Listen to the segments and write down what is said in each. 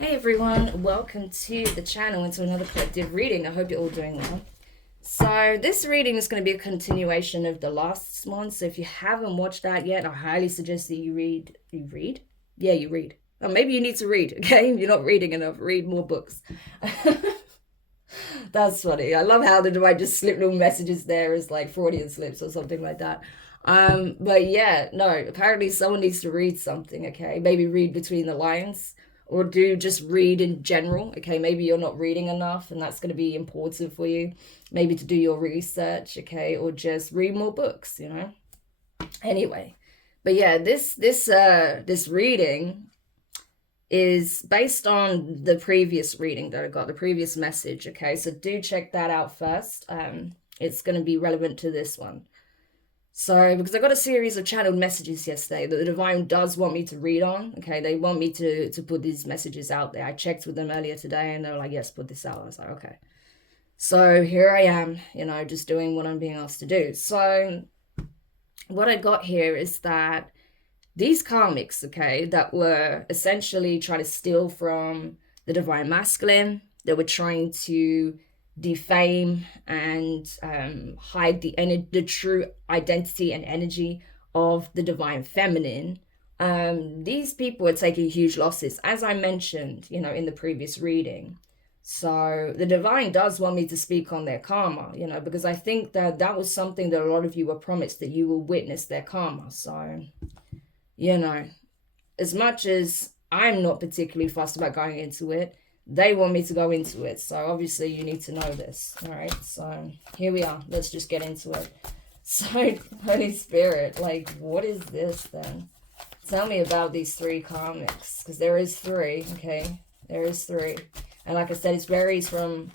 Hey everyone, welcome to the channel and to another collective reading. I hope you're all doing well. So this reading is going to be a continuation of the last one. So if you haven't watched that yet, I highly suggest that you read. You read? Yeah, you read. Or maybe you need to read, okay? You're not reading enough. Read more books. That's funny. I love how I just slip little messages there as like Freudian slips or something like that. But yeah, no, apparently someone needs to read something, okay? Maybe read between the lines or do just read in general, okay? Maybe you're not reading enough and that's going to be important for you. Maybe to do your research, okay? Or just read more books, you know? Anyway, but yeah, this reading is based on the previous reading that I got, the previous message. Okay, so do check that out first. It's going to be relevant to this one. So, because I got a series of channeled messages yesterday that the divine does want me to read on. Okay, they want me to put these messages out there. I checked with them earlier today, and they were like, "Yes, put this out." I was like, "Okay." So here I am, just doing what I'm being asked to do. So, what I got here is that these karmics, okay, that were essentially trying to steal from the divine masculine, that were trying to defame and hide the true identity and energy of the divine feminine. These people are taking huge losses, as I mentioned, in the previous reading. So the divine does want me to speak on their karma, because I think that that was something that a lot of you were promised, that you will witness their karma. So you know, as much as I'm not particularly fussed about going into it, they want me to go into it. So obviously you need to know this. All right. So here we are. Let's just get into it. So Holy Spirit, like, what is this then? Tell me about these three karmics, because there is three. Okay, there is three, and like I said, it varies from,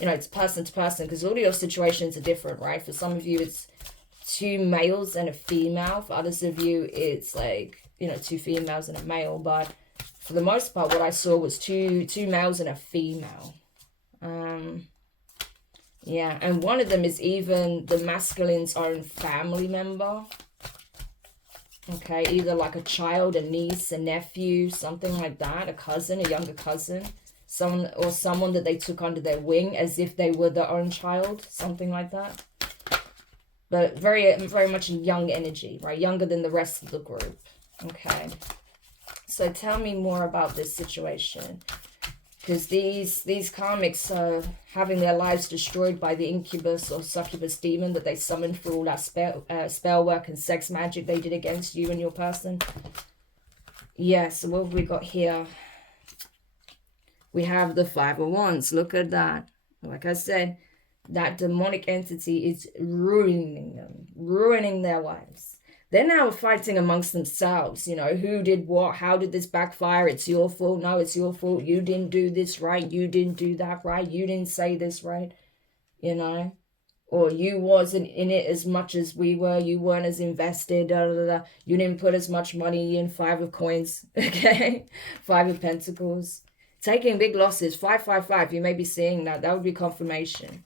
it's person to person, because all your situations are different, right? For some of you, it's two males and a female. For others of you, it's like, two females and a male. But for the most part, what I saw was two males and a female. Yeah, and one of them is even the masculine's own family member. Okay, either like a child, a niece, a nephew, something like that, a cousin, a younger cousin, someone that they took under their wing as if they were their own child, something like that. But very, very much young energy, right? Younger than the rest of the group. Okay. So tell me more about this situation. Because these karmics are having their lives destroyed by the incubus or succubus demon that they summoned through all that spell work and sex magic they did against you and your person. Yeah, so what have we got here? We have the Five of Wands. Look at that. Like I said, that demonic entity is ruining them, ruining their lives. They're now fighting amongst themselves, who did what, how did this backfire, it's your fault, no, it's your fault, you didn't do this right, you didn't do that right, you didn't say this right, or you wasn't in it as much as we were, you weren't as invested, you didn't put as much money in. Five of coins, okay, Five of Pentacles, taking big losses. 555, you may be seeing that would be confirmation,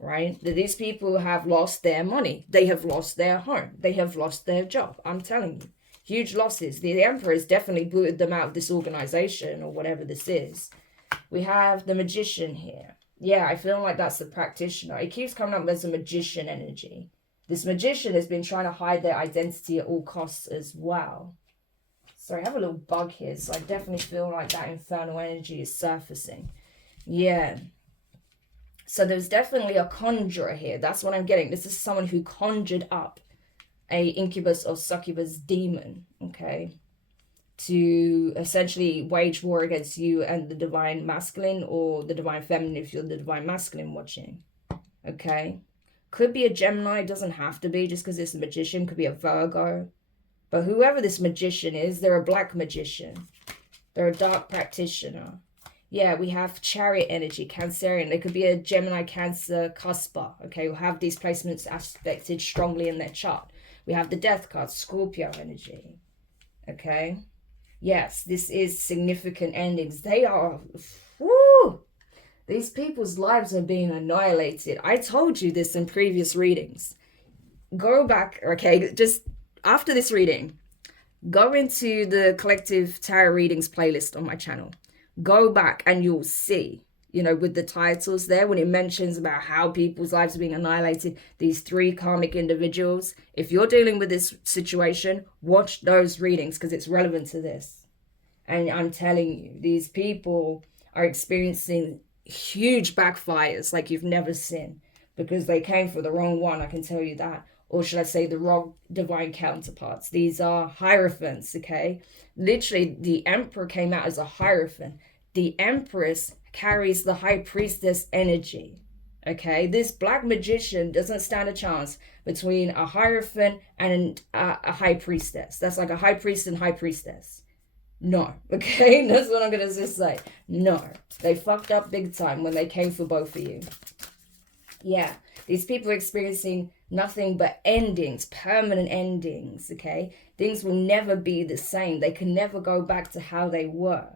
right? That these people have lost their money. They have lost their home. They have lost their job. I'm telling you. Huge losses. The Emperor has definitely booted them out of this organization or whatever this is. We have the Magician here. Yeah, I feel like that's the practitioner. It keeps coming up as a magician energy. This magician has been trying to hide their identity at all costs as well. Sorry, I have a little bug here, so I definitely feel like that infernal energy is surfacing. Yeah. So there's definitely a conjurer here. That's what I'm getting. This is someone who conjured up a incubus or succubus demon, okay, to essentially wage war against you and the divine masculine, or the divine feminine if you're the divine masculine watching, okay? Could be a Gemini, doesn't have to be just because it's a magician. Could be a Virgo. But whoever this magician is, they're a black magician. They're a dark practitioner. Yeah, we have Chariot energy, Cancerian. They could be a Gemini, Cancer, Cusper, okay, who have these placements aspected strongly in their chart. We have the Death card, Scorpio energy, okay? Yes, this is significant endings. They are, whoo! These people's lives are being annihilated. I told you this in previous readings. Go back, okay, just after this reading, go into the collective tarot readings playlist on my channel. Go back and you'll see, you know, with the titles there, when it mentions about how people's lives are being annihilated, these 3 karmic individuals. If you're dealing with this situation, watch those readings because it's relevant to this. And I'm telling you, these people are experiencing huge backfires like you've never seen because they came for the wrong one, I can tell you that. Or should I say the wrong divine counterparts. These are hierophants, okay? Literally, the emperor came out as a hierophant. The empress carries the high priestess energy, okay? This black magician doesn't stand a chance between a hierophant and a high priestess. That's like a high priest and high priestess. No, okay? That's what I'm going to just say. No, they fucked up big time when they came for both of you. Yeah, these people are experiencing nothing but endings, permanent endings, okay? Things will never be the same. They can never go back to how they were,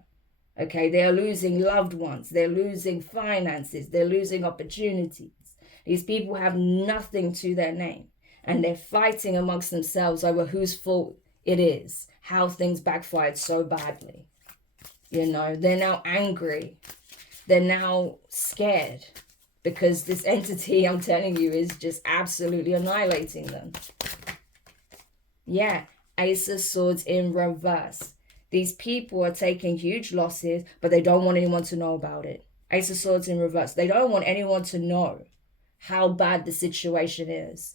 okay? They are losing loved ones. They're losing finances. They're losing opportunities. These people have nothing to their name, and they're fighting amongst themselves over whose fault it is, how things backfired so badly. You know, they're now angry. They're now scared. Because this entity, I'm telling you, is just absolutely annihilating them. Yeah, Ace of Swords in reverse. These people are taking huge losses, but they don't want anyone to know about it. Ace of Swords in reverse. They don't want anyone to know how bad the situation is.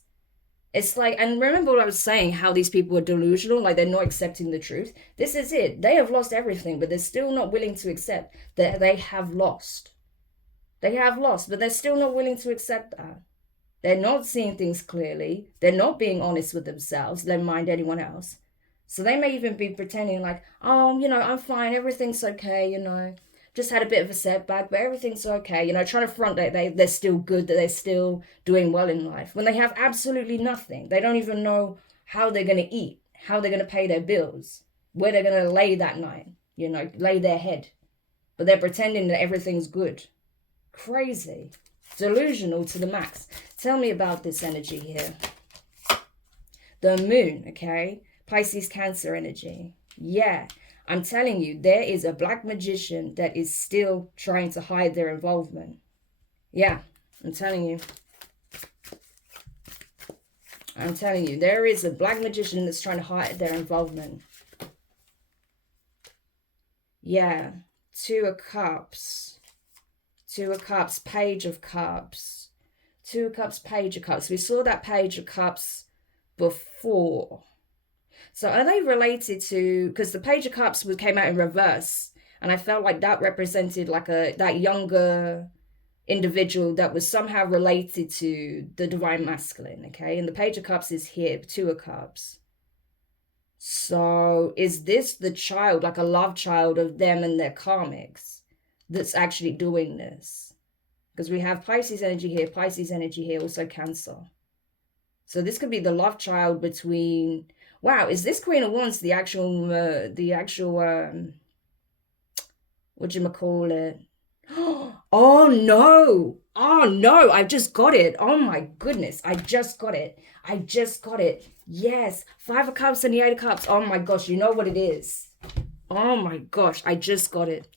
It's like, and remember what I was saying, how these people are delusional, like they're not accepting the truth. This is it. They have lost everything, but they're still not willing to accept that they have lost. They have lost, but they're still not willing to accept that. They're not seeing things clearly. They're not being honest with themselves, let mind anyone else. So they may even be pretending like, oh, you know, I'm fine. Everything's okay, you know. Just had a bit of a setback, but everything's okay. You know, trying to front that they're still good, that they're still doing well in life. When they have absolutely nothing. They don't even know how they're going to eat, how they're going to pay their bills, where they're going to lay that night, you know, lay their head. But they're pretending that everything's good. Crazy. Delusional to the max. Tell me about this energy here. The moon, okay? Pisces, Cancer energy. Yeah, I'm telling you, there is a black magician that is still trying to hide their involvement. Yeah, I'm telling you. I'm telling you, there is a black magician that's trying to hide their involvement. Yeah, 2 of Cups. 2 of Cups, Page of Cups. 2 of Cups, Page of Cups. We saw that Page of Cups before. So are they related to, because the Page of Cups came out in reverse, and I felt like that represented like that younger individual that was somehow related to the divine masculine, okay? And the Page of Cups is here, 2 of Cups. So is this the child, like a love child of them and their karmics, that's actually doing this? Because we have Pisces energy here, also Cancer. So this could be the love child between, wow, is this Queen of Wands the actual whatchamacallit? Oh no, I just got it. Oh my goodness, I just got it. Yes, 5 of Cups and the 8 of Cups. Oh my gosh, you know what it is. Oh my gosh, I just got it.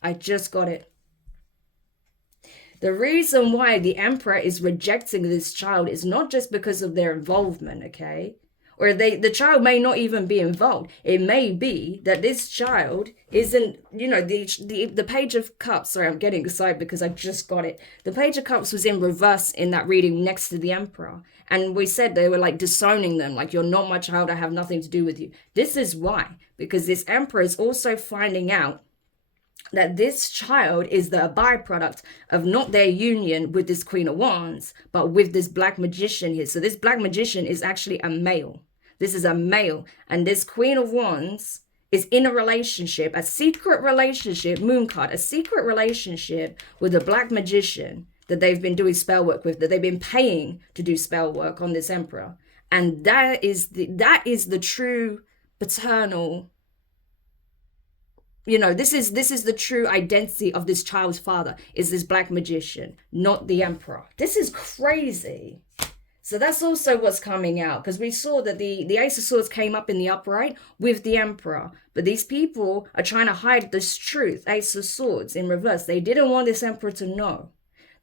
The reason why the Emperor is rejecting this child is not just because of their involvement, okay? Or the child may not even be involved. It may be that this child isn't, you know, the Page of Cups. Sorry, I'm getting excited because I just got it. The Page of Cups was in reverse in that reading next to the Emperor. And we said they were like disowning them, like, you're not my child, I have nothing to do with you. This is why, because this Emperor is also finding out that this child is the byproduct of not their union with this Queen of Wands, but with this black magician here. So this black magician is actually a male. This is a male. And this Queen of Wands is in a relationship, a secret relationship, moon card, a secret relationship with a black magician that they've been doing spell work with, that they've been paying to do spell work on this Emperor. And that is the true paternal, you know, this is the true identity of this child's father, is this black magician, not the Emperor. This is crazy. So that's also what's coming out, because we saw that the Ace of Swords came up in the upright with the Emperor. But these people are trying to hide this truth, Ace of Swords in reverse. They didn't want this Emperor to know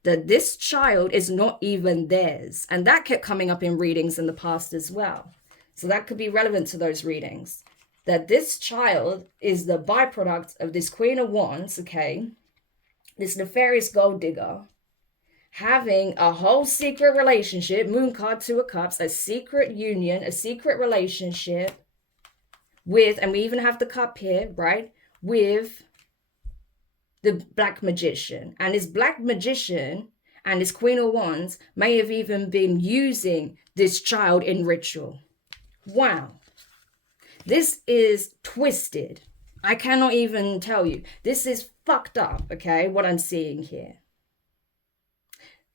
that this child is not even theirs. And that kept coming up in readings in the past as well. So that could be relevant to those readings. That this child is the byproduct of this Queen of Wands, okay? This nefarious gold digger, having a whole secret relationship, moon card, two of cups, a secret union, a secret relationship with, and we even have the cup here, right? With the black magician. And this black magician and this Queen of Wands may have even been using this child in ritual. Wow. This is twisted. I cannot even tell you. This is fucked up, okay, what I'm seeing here.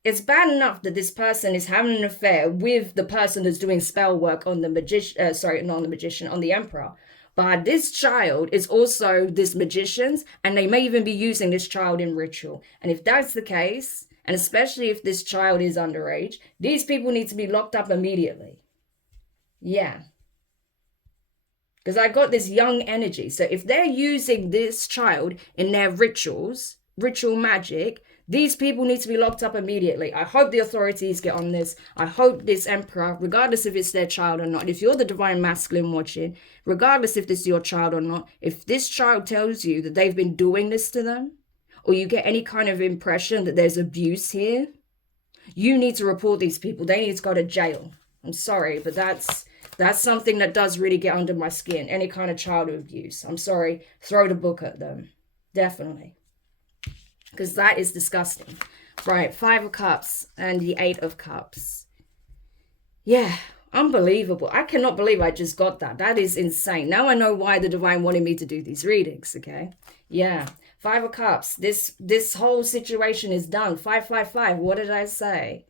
It's bad enough that this person is having an affair with the person that's doing spell work on the magician, on the Emperor. But this child is also this magician's, and they may even be using this child in ritual. And if that's the case, and especially if this child is underage, these people need to be locked up immediately. Yeah. Because I got this young energy. So if they're using this child in their rituals, ritual magic, these people need to be locked up immediately. I hope the authorities get on this. I hope this Emperor, regardless if it's their child or not, if you're the Divine Masculine watching, regardless if this is your child or not, if this child tells you that they've been doing this to them, or you get any kind of impression that there's abuse here, you need to report these people. They need to go to jail. I'm sorry, but that's something that does really get under my skin. Any kind of child abuse. I'm sorry. Throw the book at them. Definitely. Because that is disgusting. Right, 5 of Cups and the 8 of Cups. Yeah, unbelievable. I cannot believe I just got that. That is insane. Now I know why the Divine wanted me to do these readings, okay? Yeah, 5 of Cups. This whole situation is done. 555. What did I say?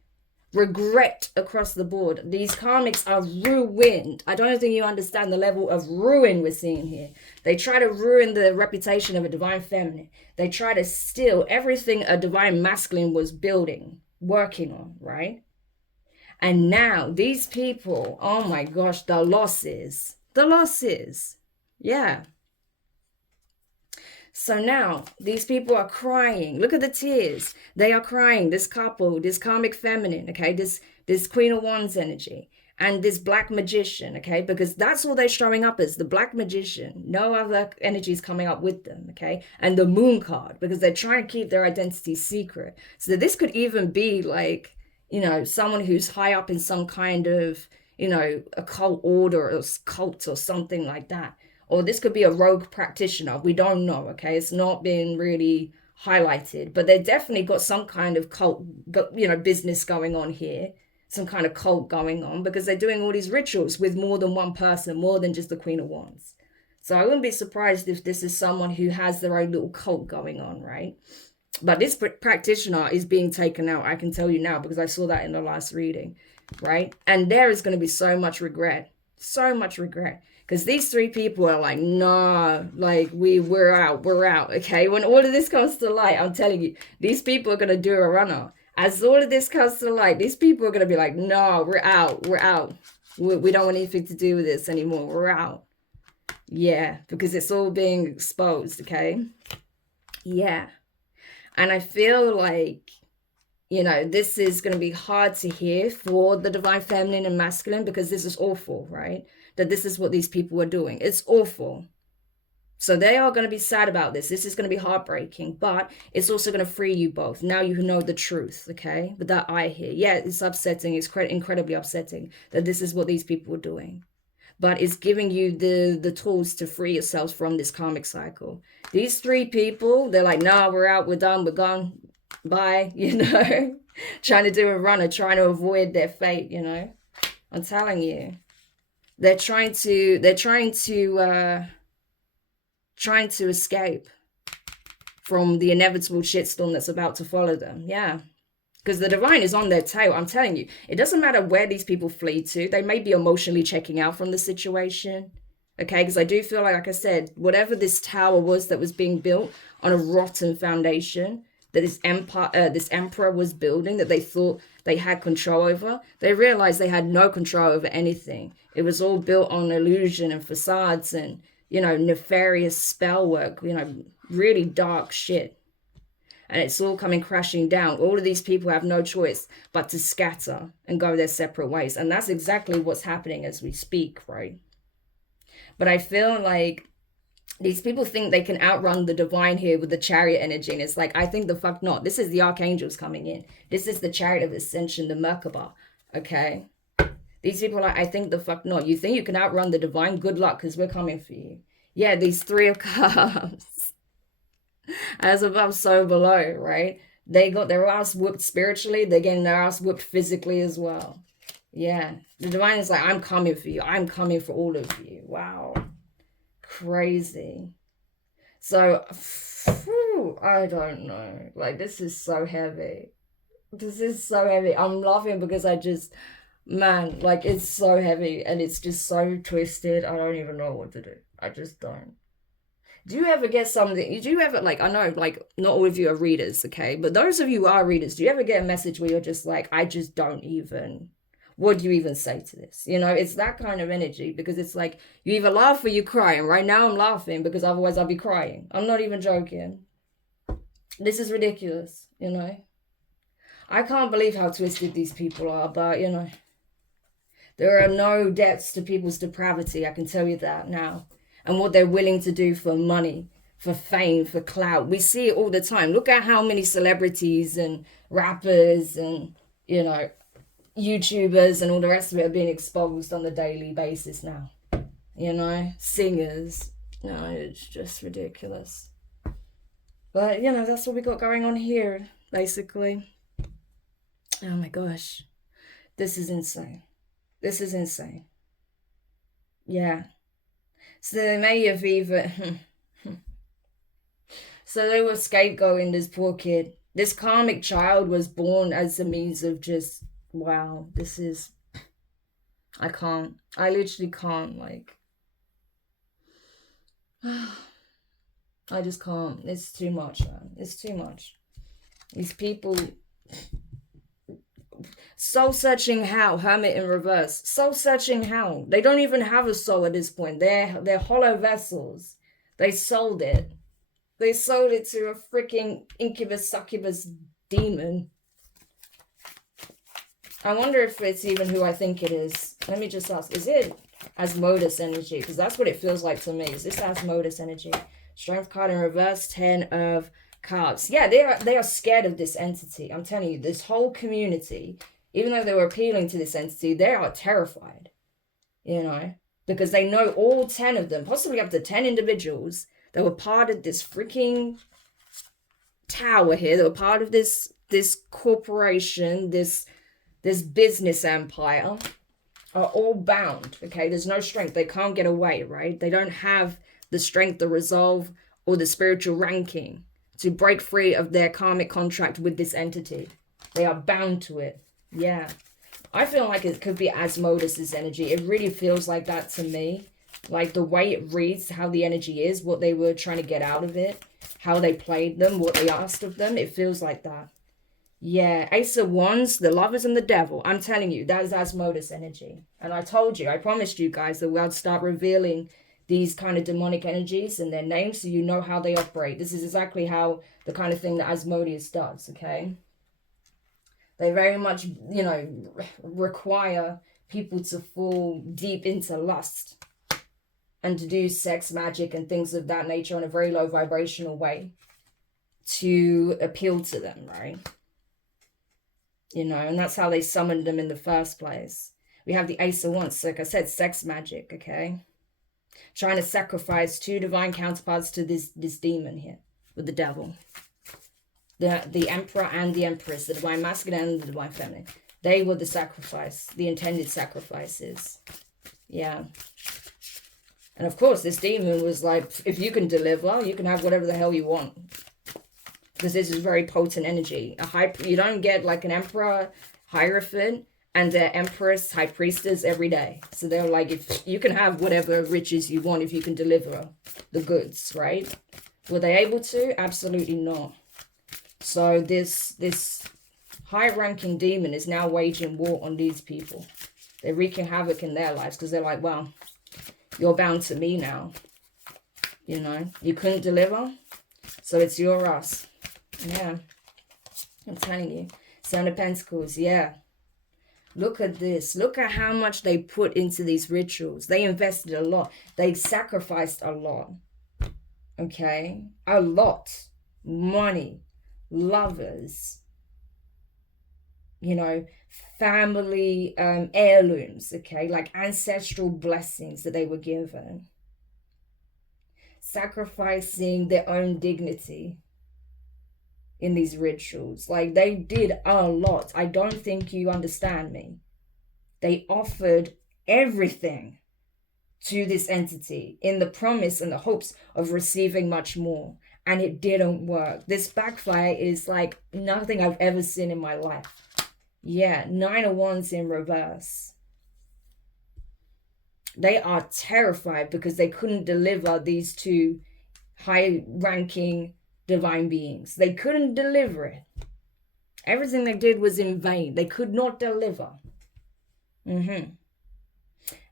Regret across the board. These karmics are ruined. I don't think you understand the level of ruin we're seeing here. They try to ruin the reputation of a divine feminine. They try to steal everything a divine masculine was building, working on, right? And now these people, oh my gosh, the losses. Yeah. So now these people are crying. Look at the tears. They are crying. This couple, this karmic feminine, okay, this Queen of Wands energy, and this black magician, okay, because that's all they're showing up as, the black magician. No other energies coming up with them, okay, and the moon card, because they're trying to keep their identity secret. So this could even be like, you know, someone who's high up in some kind of, you know, occult order or cult or something like that. Or this could be a rogue practitioner. We don't know, okay? It's not been really highlighted. But they definitely got some kind of cult, you know, business going on here. Some kind of cult going on. Because they're doing all these rituals with more than one person. More than just the Queen of Wands. So I wouldn't be surprised if this is someone who has their own little cult going on, right? But this practitioner is being taken out. I can tell you now. Because I saw that in the last reading, right? And there is going to be so much regret. So much regret. Because these 3 people are like, nah, like we're out, okay? When all of this comes to light, I'm telling you, these people are going to do a runner. As all of this comes to light, these people are going to be like, no, we're out. We don't want anything to do with this anymore. We're out. Yeah, because it's all being exposed, okay? Yeah. And I feel like, you know, this is going to be hard to hear for the divine feminine and masculine, because this is awful, right? That this is what these people are doing. It's awful. So they are going to be sad about this. This is going to be heartbreaking, but it's also going to free you both. Now you know the truth, okay? With that eye here. Yeah, it's upsetting. It's incredibly upsetting that this is what these people are doing. But it's giving you the tools to free yourselves from this karmic cycle. These 3 people, they're like, nah, we're out, we're done, we're gone. Bye, you know? Trying to do a runner, trying to avoid their fate, you know? I'm telling you. They're trying to escape from the inevitable shitstorm that's about to follow them. Yeah. Because the divine is on their tail. I'm telling you, it doesn't matter where these people flee to. They may be emotionally checking out from the situation. Okay, because I do feel like I said, whatever this tower was that was being built on a rotten foundation, that this empire, this emperor was building, that they thought they had control over, they realized they had no control over anything. It was all built on illusion and facades and, you know, nefarious spell work, you know, really dark shit. And it's all coming crashing down. All of these people have no choice but to scatter and go their separate ways. And that's exactly what's happening as we speak, right? But I feel like these people think they can outrun the divine here with the chariot energy. And it's like, I think the fuck not. This is the archangels coming in. This is the chariot of ascension, the Merkaba. Okay? These people are like, I think the fuck not. You think you can outrun the divine? Good luck, because we're coming for you. Yeah, these 3 of cups. As above, so below, right? They got their ass whooped spiritually. They're getting their ass whooped physically as well. Yeah. The divine is like, I'm coming for you. I'm coming for all of you. Wow. Crazy. So, I don't know. Like, this is so heavy. This is so heavy. I'm laughing because I just, man, like, it's so heavy and it's just so twisted. I don't even know what to do. I just don't. Do you ever get something, do you ever, like, I know, like, not all of you are readers, okay? But those of you who are readers, do you ever get a message where you're just like, I just don't even, what do you even say to this? You know, it's that kind of energy, because it's like, you either laugh or you cry. And right now I'm laughing because otherwise I'll be crying. I'm not even joking. This is ridiculous, you know? I can't believe how twisted these people are, but, you know, there are no depths to people's depravity, I can tell you that now. And what they're willing to do for money, for fame, for clout. We see it all the time. Look at how many celebrities and rappers and, you know, YouTubers and all the rest of it are being exposed on a daily basis now. You know, singers. No, it's just ridiculous. But, you know, that's what we got going on here, basically. Oh my gosh. This is insane. This is insane. Yeah. So they may have even... So they were scapegoating this poor kid. This karmic child was born as a means of just... Wow, this is... I can't. I literally can't, like... I just can't. It's too much, man. It's too much. These people... Soul searching how? Hermit in reverse. Soul searching how? They don't even have a soul at this point. They're hollow vessels. They sold it. They sold it to a freaking incubus succubus demon. I wonder if it's even who I think it is. Let me just ask. Is it Asmodeus energy? Because that's what it feels like to me. Is this Asmodeus energy? Strength card in reverse. 10 of Cups. Yeah, they are scared of this entity. I'm telling you, this whole community, even though they were appealing to this entity, they are terrified, you know, because they know all 10 of them, possibly up to 10 individuals that were part of this freaking tower here, that were part of this corporation, this business empire, are all bound, okay? There's no strength. They can't get away, right? They don't have the strength, the resolve, or the spiritual ranking to break free of their karmic contract with this entity. They are bound to it. Yeah. I feel like it could be Asmodeus' energy. It really feels like that to me. Like the way it reads, how the energy is, what they were trying to get out of it, how they played them, what they asked of them. It feels like that. Yeah. Ace of Wands, the lovers and the devil. I'm telling you, that is Asmodeus energy. And I told you, I promised you guys that we'll start revealing these kind of demonic energies and their names so you know how they operate. This is exactly how the kind of thing that Asmodeus does, okay? They very much, you know, require people to fall deep into lust and to do sex magic and things of that nature in a very low vibrational way to appeal to them, right? You know, and that's how they summoned them in the first place. We have the Ace of Wands, like I said, sex magic, okay? Trying to sacrifice 2 divine counterparts to this demon here with the devil. The emperor and the empress, the divine masculine and the divine feminine. They were the sacrifice, the intended sacrifices. Yeah. And of course, this demon was like, if you can deliver, you can have whatever the hell you want. Because this is very potent energy. You don't get like an emperor, hierophant, and the empress, high priestess every day. So they're like, if you can have whatever riches you want if you can deliver the goods, right? Were they able to? Absolutely not. So this high-ranking demon is now waging war on these people. They're wreaking havoc in their lives because they're like, well, you're bound to me now. You know, you couldn't deliver, so it's your us. Yeah, I'm telling you. Seven of Pentacles, yeah. Look at this. Look at how much they put into these rituals. They invested a lot. They sacrificed a lot. Okay? A lot. Money. Lovers. You know, family heirlooms. Okay? Like ancestral blessings that they were given. Sacrificing their own dignity in these rituals. Like, they did a lot. I don't think you understand me. They offered everything to this entity in the promise and the hopes of receiving much more, and it didn't work. This backfire is like nothing I've ever seen in my life. Yeah, 9 of Wands in reverse. They are terrified because they couldn't deliver these two high-ranking divine beings. They couldn't deliver it. Everything they did was in vain. They could not deliver. And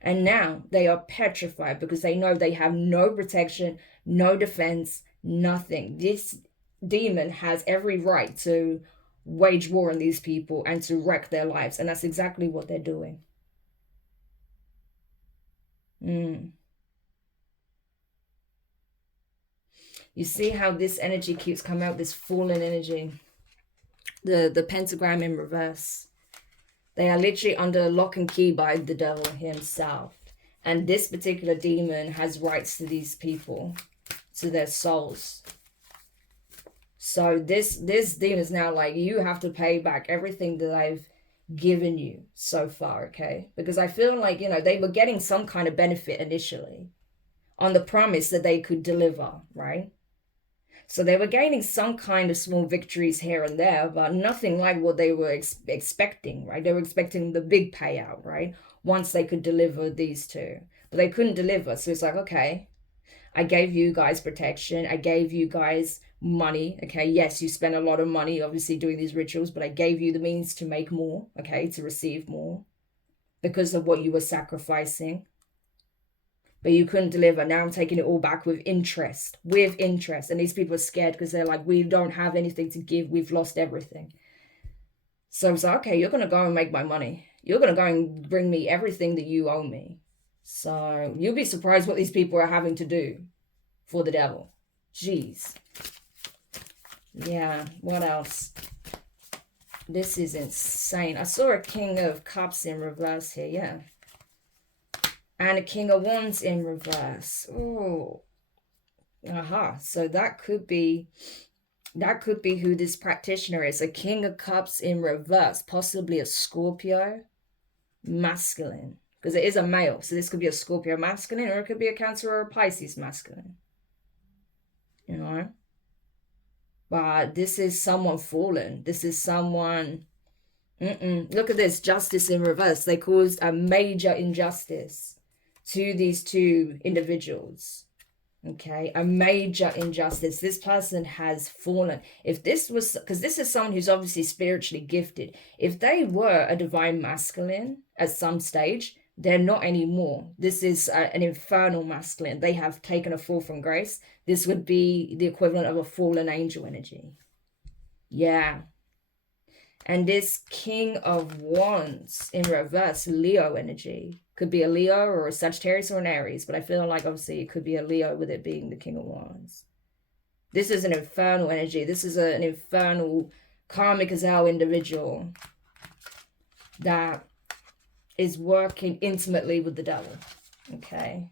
now they are petrified because they know they have no protection, no defense, nothing. This demon has every right to wage war on these people and to wreck their lives. And that's exactly what they're doing. You see how this energy keeps coming out, this fallen energy. The pentagram in reverse. They are literally under lock and key by the devil himself. And this particular demon has rights to these people, to their souls. So this demon is now like, you have to pay back everything that I've given you so far, okay? Because I feel like, you know, they were getting some kind of benefit initially on the promise that they could deliver, right? So they were gaining some kind of small victories here and there, but nothing like what they were expecting, right? They were expecting the big payout, right? Once they could deliver these two. But they couldn't deliver. So it's like, okay, I gave you guys protection. I gave you guys money. Okay, yes, you spent a lot of money, obviously, doing these rituals, but I gave you the means to make more, okay, to receive more because of what you were sacrificing. But you couldn't deliver. Now I'm taking it all back with interest. And these people are scared because they're like, we don't have anything to give. We've lost everything. So it's like, okay, you're going to go and make my money. You're going to go and bring me everything that you owe me. So you'll be surprised what these people are having to do for the devil. Jeez. Yeah, what else? This is insane. I saw a King of Cups in reverse here, yeah. And a King of Wands in reverse. Oh. So that could be who this practitioner is. A King of Cups in reverse. Possibly a Scorpio masculine. Because it is a male. So this could be a Scorpio masculine, or it could be a Cancer or a Pisces masculine. You know? But this is someone fallen. This is someone... Look at this. Justice in reverse. They caused a major injustice to these two individuals. Okay, a major injustice. This person has fallen. If this was, because this is someone who's obviously spiritually gifted. If they were a divine masculine at some stage, they're not anymore. This is an infernal masculine. They have taken a fall from grace. This would be the equivalent of a fallen angel energy. Yeah. And this King of Wands in reverse, Leo energy. Could be a Leo or a Sagittarius or an Aries. But I feel like obviously it could be a Leo with it being the King of Wands. This is an infernal energy. This is an infernal karmic as hell individual that is working intimately with the devil. Okay.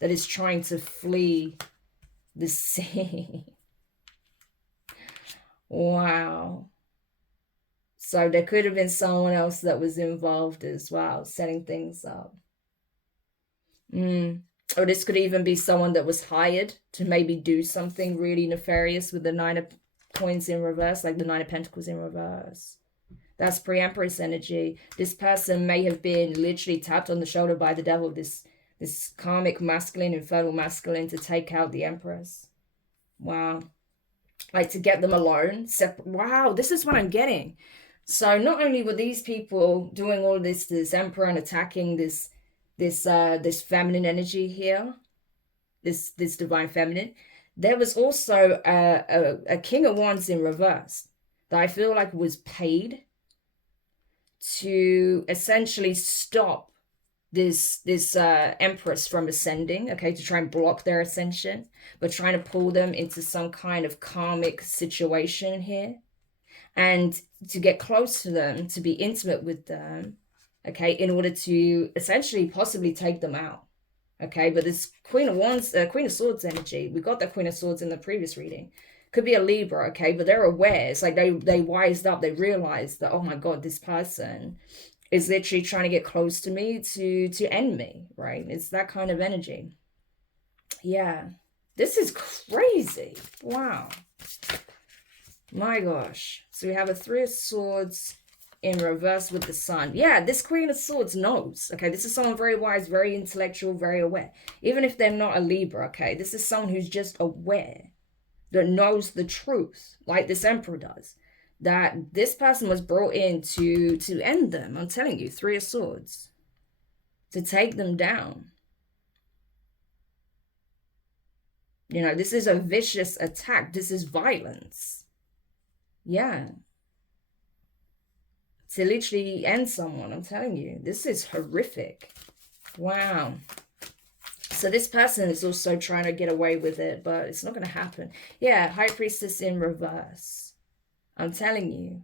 That is trying to flee the sea. Wow. So there could have been someone else that was involved as well, setting things up. Or this could even be someone that was hired to maybe do something really nefarious with the 9 of Coins in reverse, like the 9 of Pentacles in reverse. That's pre-Empress energy. This person may have been literally tapped on the shoulder by the devil, this karmic masculine, infernal masculine, to take out the Empress. Wow. like to get them alone. Wow, this is what I'm getting. So not only were these people doing all this emperor and attacking this feminine energy here, this divine feminine, there was also a king of wands in reverse that I feel like was paid to essentially stop this empress from ascending, okay, to try and block their ascension, but trying to pull them into some kind of karmic situation here, and to get close to them, to be intimate with them, okay, in order to essentially possibly take them out. Okay, but this Queen of Wands, Queen of Swords energy, we got that Queen of Swords in the previous reading. Could be a Libra, okay, but they're aware. It's like they wised up, they realized that, oh my God, this person is literally trying to get close to me to end me, right? It's that kind of energy. Yeah, this is crazy. Wow. My gosh. So we have a Three of Swords in reverse with the Sun. Yeah, this Queen of Swords knows. Okay, this is someone very wise, very intellectual, very aware. Even if they're not a Libra, okay, this is someone who's just aware, that knows the truth, like this Emperor does, that this person was brought in to end them. I'm telling you, Three of Swords, to take them down. You know, this is a vicious attack. This is violence. Yeah. To literally end someone, I'm telling you. This is horrific. Wow. So this person is also trying to get away with it, but it's not going to happen. Yeah, High Priestess in reverse. I'm telling you.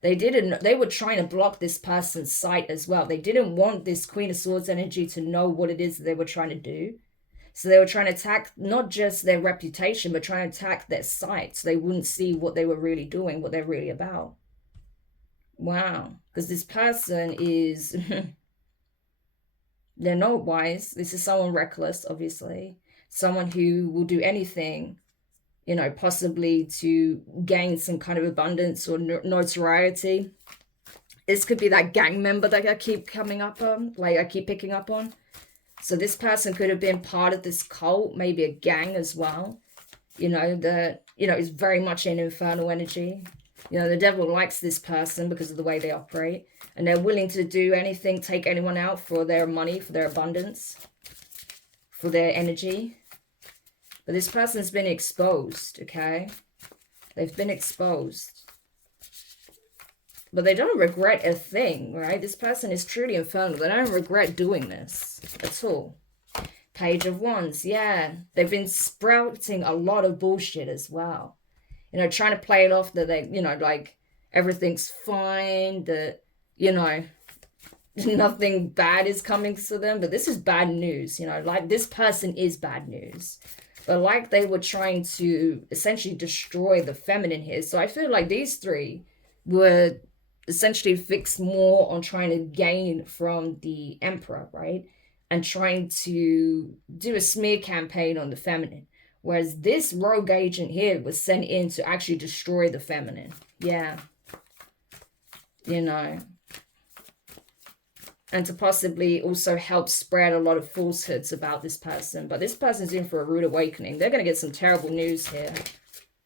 They were trying to block this person's sight as well. They didn't want this Queen of Swords energy to know what it is that they were trying to do. So they were trying to attack not just their reputation, but trying to attack their sight, so they wouldn't see what they were really doing, what they're really about. Wow. Because this person is... they're not wise. This is someone reckless, obviously. Someone who will do anything, you know, possibly to gain some kind of abundance or notoriety. This could be that gang member that I keep coming up on, like I keep picking up on. So this person could have been part of this cult, maybe a gang as well. You know, is very much in infernal energy. You know, the devil likes this person because of the way they operate. And they're willing to do anything, take anyone out for their money, for their abundance, for their energy. But this person's been exposed, okay? They've been exposed. But they don't regret a thing, right? This person is truly infernal. They don't regret doing this at all. Page of Wands, yeah. They've been sprouting a lot of bullshit as well. You know, trying to play it off that they, you know, like everything's fine, that, you know, nothing bad is coming to them. But this is bad news, you know, like this person is bad news. But like they were trying to essentially destroy the feminine here. So I feel like these three were essentially fixed more on trying to gain from the Emperor, right? And trying to do a smear campaign on the feminine. Whereas this rogue agent here was sent in to actually destroy the feminine. Yeah. You know. And to possibly also help spread a lot of falsehoods about this person. But this person's in for a rude awakening. They're going to get some terrible news here.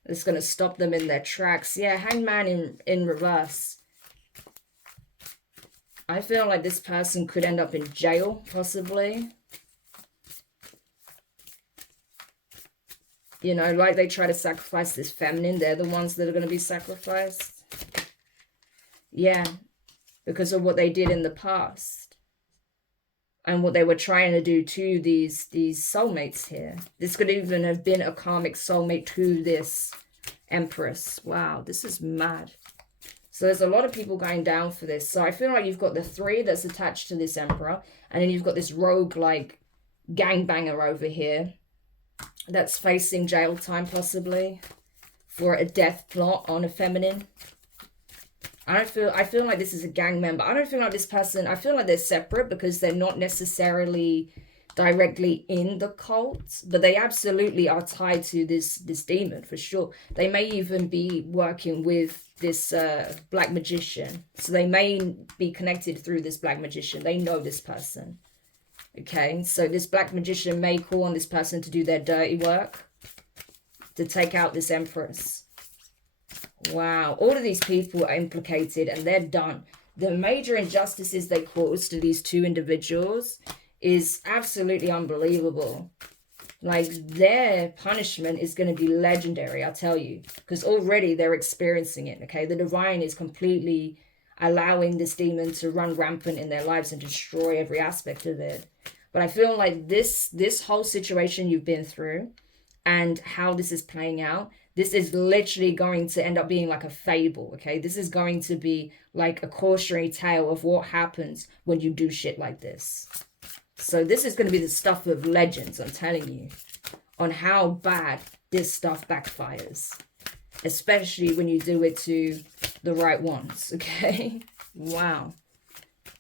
It's going to stop them in their tracks. Yeah, Hangman in reverse. I feel like this person could end up in jail, possibly. You know, like they try to sacrifice this feminine. They're the ones that are going to be sacrificed. Yeah, because of what they did in the past. And what they were trying to do to these soulmates here. This could even have been a karmic soulmate to this Empress. Wow, this is mad. So there's a lot of people going down for this. So I feel like you've got the three that's attached to this Emperor. And then you've got this rogue, like, gangbanger over here. That's facing jail time, possibly. For a death plot on a feminine. I feel like this is a gang member. I don't feel like this person... I feel like they're separate because they're not necessarily directly in the cult. But they absolutely are tied to this demon, for sure. They may even be working with this black magician. So they may be connected through this black magician. They know this person. Okay, so this black magician may call on this person to do their dirty work. to take out this Empress. Wow, all of these people are implicated and they're done. The major injustices they caused to these two individuals is absolutely unbelievable. Like, their punishment is going to be legendary, I'll tell you. Because already they're experiencing it, okay? The divine is completely allowing this demon to run rampant in their lives and destroy every aspect of it. But I feel like this whole situation you've been through and how this is playing out, this is literally going to end up being like a fable, okay? This is going to be like a cautionary tale of what happens when you do shit like this. So this is going to be the stuff of legends, I'm telling you, on how bad this stuff backfires. Especially when you do it to the right ones, okay? Wow.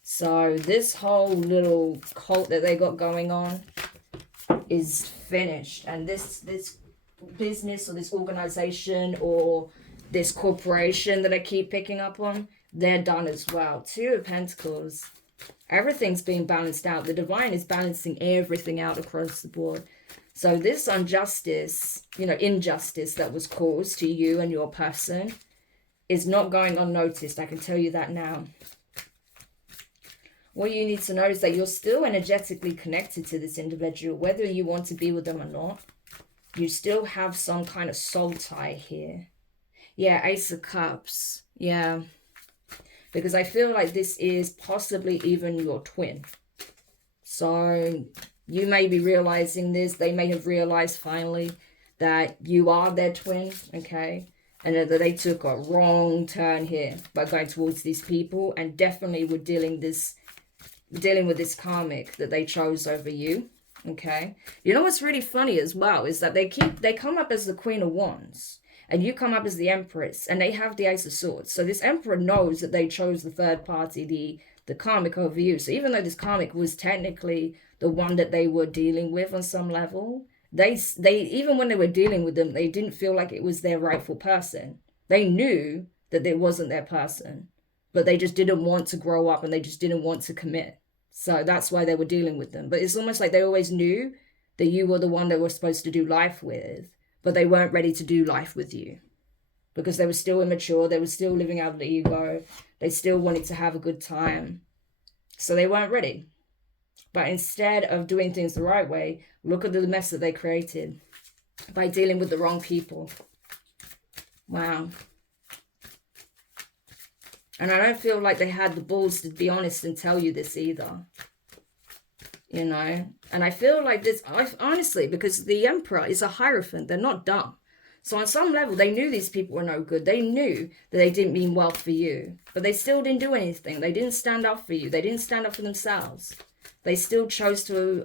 So this whole little cult that they got going on is finished. And this business or this organization or this corporation that I keep picking up on, they're done as well. Two of Pentacles. Everything's being balanced out. The divine is balancing everything out across the board. So this injustice that was caused to you and your person is not going unnoticed. I can tell you that now. What you need to know is that you're still energetically connected to this individual, whether you want to be with them or not. You still have some kind of soul tie here. Yeah, Ace of Cups. Yeah. Because I feel like this is possibly even your twin. So you may be realizing this. They may have realized finally that you are their twin, okay? And that they took a wrong turn here by going towards these people, and definitely were dealing with this karmic that they chose over you, okay? You know what's really funny as well is that they come up as the Queen of Wands. And you come up as the Empress, and they have the Ace of Swords. So this Emperor knows that they chose the third party, the karmic over you. So even though this karmic was technically the one that they were dealing with on some level, they even when they were dealing with them, they didn't feel like it was their rightful person. They knew that it wasn't their person, but they just didn't want to grow up and they just didn't want to commit. So that's why they were dealing with them. But it's almost like they always knew that you were the one they were supposed to do life with. But they weren't ready to do life with you because they were still immature. They were still living out of the ego. They still wanted to have a good time. So they weren't ready. But instead of doing things the right way, look at the mess that they created by dealing with the wrong people. Wow. And I don't feel like they had the balls to be honest and tell you this either. You know, and I feel like this, honestly, because the Emperor is a Hierophant, they're not dumb. So on some level, they knew these people were no good. They knew that they didn't mean well for you, but they still didn't do anything. They didn't stand up for you. They didn't stand up for themselves. They still chose to,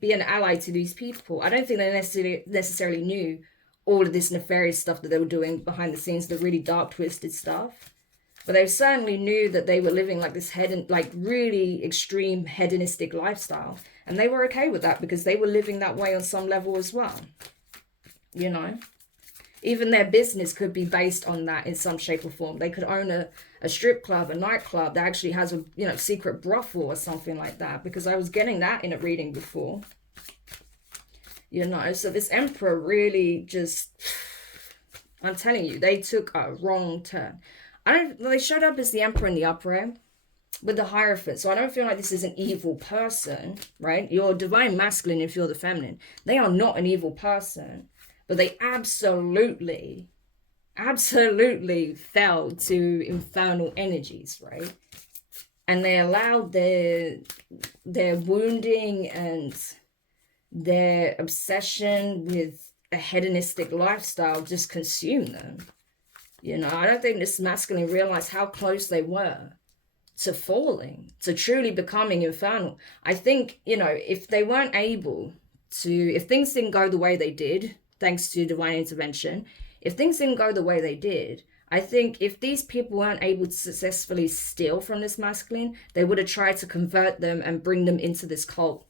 be an ally to these people. I don't think they necessarily knew all of this nefarious stuff that they were doing behind the scenes, the really dark, twisted stuff. But they certainly knew that they were living like this really extreme hedonistic lifestyle. And they were okay with that because they were living that way on some level as well. You know, even their business could be based on that in some shape or form. They could own a strip club, a nightclub that actually has a, secret brothel or something like that. Because I was getting that in a reading before. You know, so this Emperor really just, I'm telling you, they took a wrong turn. They showed up as the Emperor in the upper air with the Hierophant. So I don't feel like this is an evil person, right? You're divine masculine if you're the feminine. They are not an evil person, but they absolutely fell to infernal energies, right? And they allowed their wounding and their obsession with a hedonistic lifestyle just consume them. You know, I don't think this masculine realized how close they were to falling, to truly becoming infernal. I think, if they weren't able to, if things didn't go the way they did, thanks to divine intervention, if things didn't go the way they did, I think if these people weren't able to successfully steal from this masculine, they would have tried to convert them and bring them into this cult.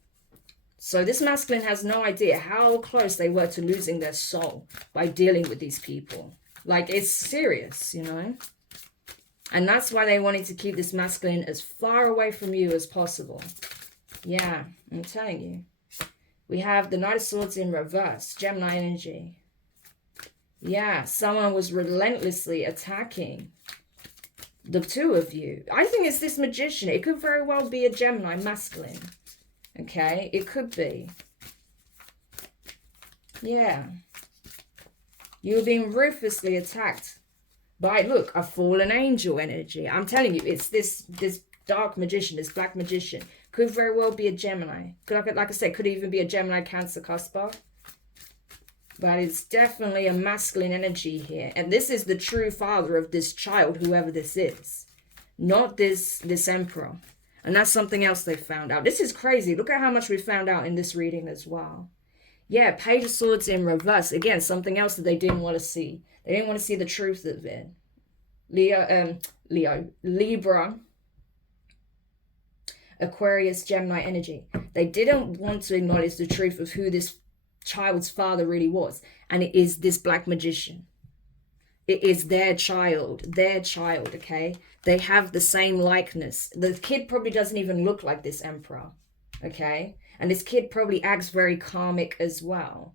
So this masculine has no idea how close they were to losing their soul by dealing with these people. Like, it's serious, And that's why they wanted to keep this masculine as far away from you as possible. Yeah, I'm telling you. We have the Knight of Swords in reverse, Gemini energy. Yeah, someone was relentlessly attacking the two of you. I think it's this magician. It could very well be a Gemini masculine. Okay, it could be. Yeah. You're being ruthlessly attacked by, look, a fallen angel energy. I'm telling you, it's this dark magician, this black magician. Could very well be a Gemini. Could, like I said, could even be a Gemini Cancer cusper. But it's definitely a masculine energy here. And this is the true father of this child, whoever this is. Not this emperor. And that's something else they found out. This is crazy. Look at how much we found out in this reading as well. Yeah, Page of Swords in reverse. Again, something else that they didn't want to see. They didn't want to see the truth of it. Libra, Aquarius, Gemini energy. They didn't want to acknowledge the truth of who this child's father really was. And it is this black magician. It is their child, okay? They have the same likeness. The kid probably doesn't even look like this emperor, okay? And this kid probably acts very karmic as well.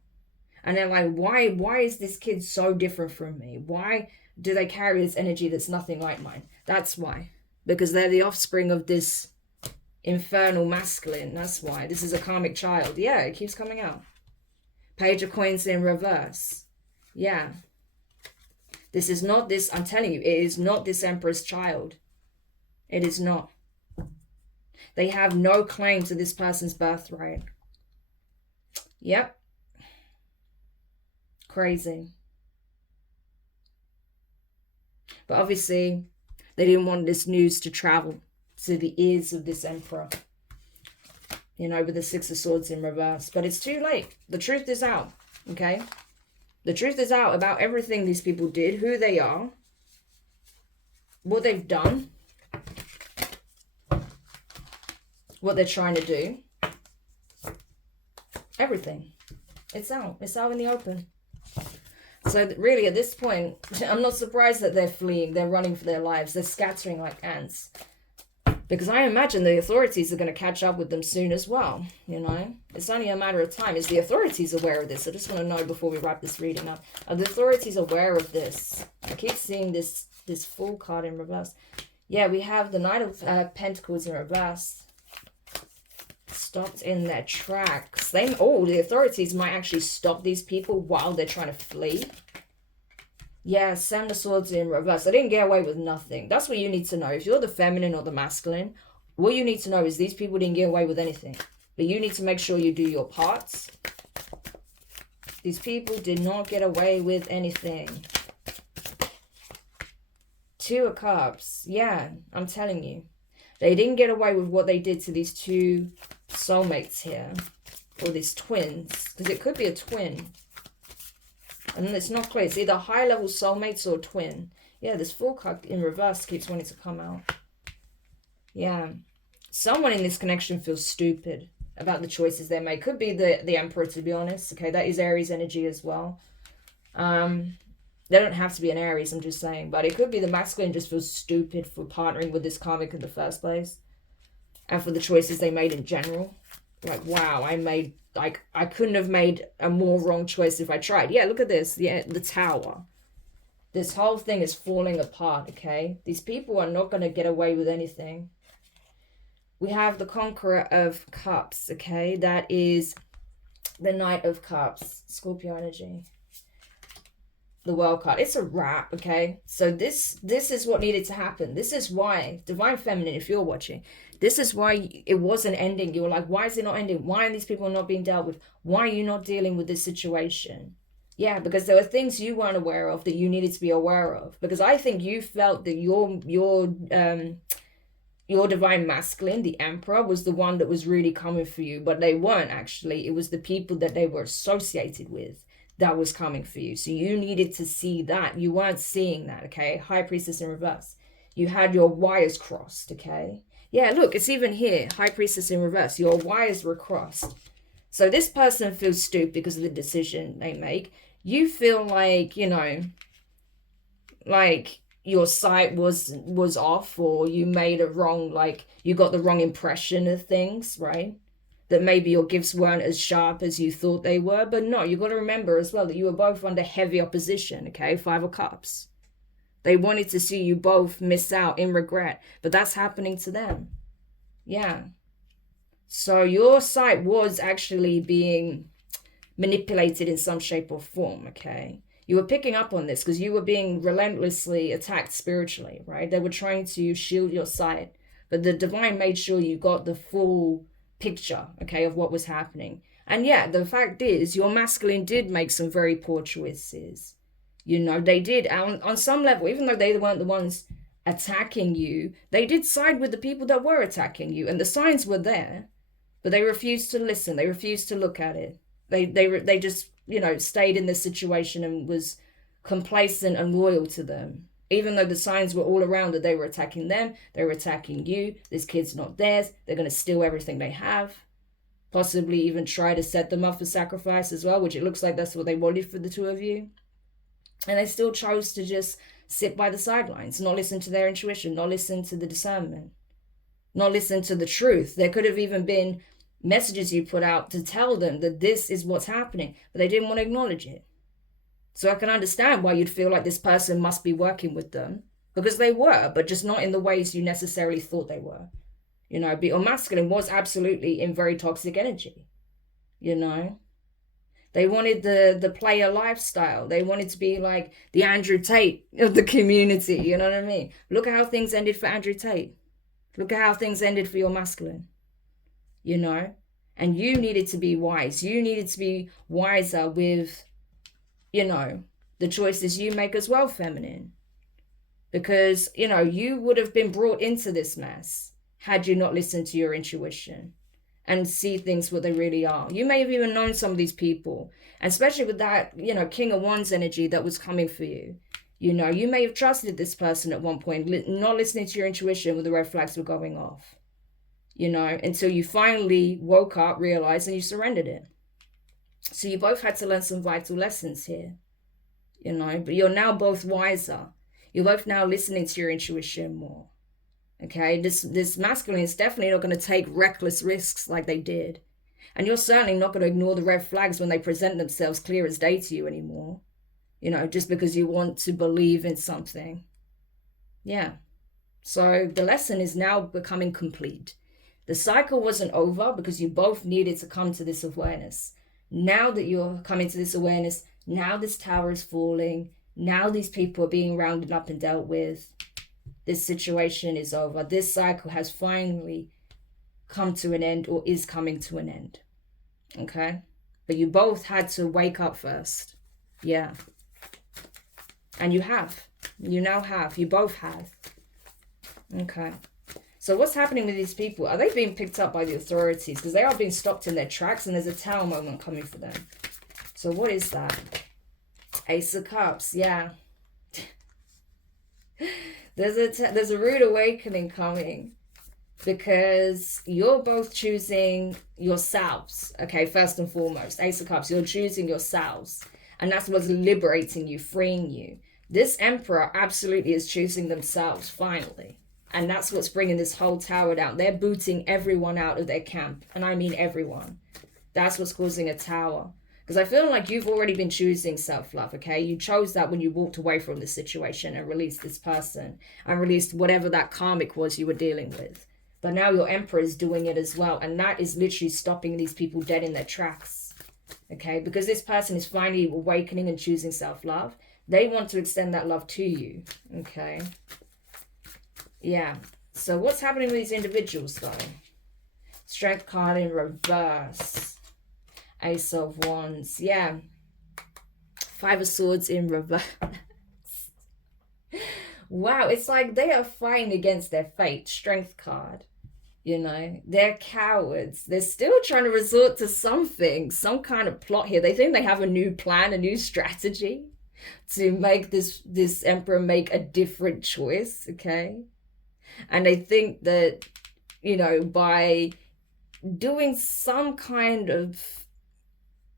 And they're like, why is this kid so different from me? Why do they carry this energy that's nothing like mine? That's why. Because they're the offspring of this infernal masculine. That's why. This is a karmic child. Yeah, it keeps coming out. Page of Coins in reverse. Yeah. This is not this, I'm telling you, it is not this emperor's child. It is not. They have no claim to this person's birthright. Yep. Crazy. But obviously, they didn't want this news to travel to the ears of this emperor. You know, with the Six of Swords in reverse. But it's too late. The truth is out. Okay? The truth is out about everything these people did, who they are, what they've done, what they're trying to do. Everything. It's out. It's out in the open. So really, at this point, I'm not surprised that they're fleeing. They're running for their lives. They're scattering like ants. Because I imagine the authorities are going to catch up with them soon as well, you know. It's only a matter of time. Is the authorities aware of this? I just want to know before we wrap this reading up. Are the authorities aware of this? I keep seeing this Fool card in reverse. Yeah, we have the Knight of Pentacles in reverse. Stopped in their tracks. The authorities might actually stop these people while they're trying to flee. Yeah, Seven of Swords in reverse. They didn't get away with nothing. That's what you need to know. If you're the feminine or the masculine, what you need to know is these people didn't get away with anything. But you need to make sure you do your parts. These people did not get away with anything. Two of Cups. Yeah, I'm telling you. They didn't get away with what they did to these two soulmates here. Or these twins. Because it could be a twin. And it's not clear. It's either high-level soulmates or twin. Yeah, this Fool card in reverse keeps wanting to come out. Yeah. Someone in this connection feels stupid about the choices they make. Could be the Emperor, to be honest. Okay, that is Aries energy as well. They don't have to be an Aries, I'm just saying. But it could be the masculine just feels stupid for partnering with this karmic in the first place. And for the choices they made in general. Like, wow, I couldn't have made a more wrong choice if I tried. Yeah, look at this. Yeah, the Tower. This whole thing is falling apart, okay? These people are not going to get away with anything. We have the Conqueror of Cups, okay? That is the Knight of Cups. Scorpio energy. The World card. It's a wrap, okay? So this is what needed to happen. This is why, Divine Feminine, if you're watching, this is why it wasn't ending. You were like, why is it not ending? Why are these people not being dealt with? Why are you not dealing with this situation? Yeah, because there were things you weren't aware of that you needed to be aware of. Because I think you felt that your Divine Masculine, the Emperor, was the one that was really coming for you. But they weren't, actually. It was the people that they were associated with that was coming for you. So you needed to see that. You weren't seeing that, okay? High Priestess in reverse. You had your wires crossed, okay? Yeah, look, it's even here. High Priestess in reverse. Your wires were crossed. So this person feels stupid because of the decision they make. You feel like, you know, like your sight was off, or you made a wrong, like you got the wrong impression of things, right? that maybe your gifts weren't as sharp as you thought they were. But no, you got to remember as well that you were both under heavy opposition, okay? 5 of Cups. They wanted to see you both miss out in regret, but that's happening to them. Yeah. So your sight was actually being manipulated in some shape or form, okay? You were picking up on this because you were being relentlessly attacked spiritually, right? They were trying to shield your sight, but the divine made sure you got the full picture, okay, of what was happening. And yeah, the fact is your masculine did make some very poor choices. You know, they did on some level, even though they weren't the ones attacking you, they did side with the people that were attacking you, and the signs were there, but they refused to listen. They refused to look at it. They just, you know, stayed in this situation and was complacent and loyal to them. Even though the signs were all around that they were attacking them, they were attacking you. This kid's not theirs. They're going to steal everything they have. Possibly even try to set them up for sacrifice as well, which it looks like that's what they wanted for the two of you. And they still chose to just sit by the sidelines, not listen to their intuition, not listen to the discernment, not listen to the truth. There could have even been messages you put out to tell them that this is what's happening, but they didn't want to acknowledge it. So I can understand why you'd feel like this person must be working with them, because they were, but just not in the ways you necessarily thought they were. You know, but your masculine was absolutely in very toxic energy, you know. They wanted the player lifestyle. They wanted to be like the Andrew Tate of the community, you know what I mean? Look at how things ended for Andrew Tate. Look at how things ended for your masculine, you know? And you needed to be wise. You needed to be wiser with, you know, the choices you make as well, feminine. Because, you know, you would have been brought into this mess had you not listened to your intuition and see things what they really are. You may have even known some of these people, and especially with that, you know, King of Wands energy that was coming for you. You know, you may have trusted this person at one point, not listening to your intuition when the red flags were going off, you know, until you finally woke up, realized, and you surrendered it. So you both had to learn some vital lessons here, you know, but you're now both wiser. You're both now listening to your intuition more. Okay, this masculine is definitely not going to take reckless risks like they did. And you're certainly not going to ignore the red flags when they present themselves clear as day to you anymore. You know, just because you want to believe in something. Yeah. So the lesson is now becoming complete. The cycle wasn't over because you both needed to come to this awareness. Now that you're coming to this awareness, now this tower is falling. Now these people are being rounded up and dealt with. This situation is over. This cycle has finally come to an end, or is coming to an end. Okay? But you both had to wake up first. Yeah. And you have. You now have. You both have. Okay. So what's happening with these people? Are they being picked up by the authorities? Because they are being stopped in their tracks, and there's a tower moment coming for them. So what is that? Ace of Cups. Yeah. There's a rude awakening coming, because you're both choosing yourselves. Okay, first and foremost, Ace of Cups, you're choosing yourselves, and that's what's liberating you, freeing you. This Emperor absolutely is choosing themselves finally, and that's what's bringing this whole tower down. They're booting everyone out of their camp, and I mean everyone. That's what's causing a tower. Because I feel like you've already been choosing self-love, okay? You chose that when you walked away from this situation and released this person and released whatever that karmic was you were dealing with. But now your Emperor is doing it as well. And that is literally stopping these people dead in their tracks, okay? Because this person is finally awakening and choosing self-love. They want to extend that love to you, okay? Yeah. So what's happening with these individuals, though? Strength card in reverse. Ace of Wands, yeah. 5 of Swords in reverse. Wow, it's like they are fighting against their fate. Strength card, you know. They're cowards. They're still trying to resort to something, some kind of plot here. They think they have a new plan, a new strategy to make this Emperor make a different choice, okay? And they think that, you know, by doing some kind of,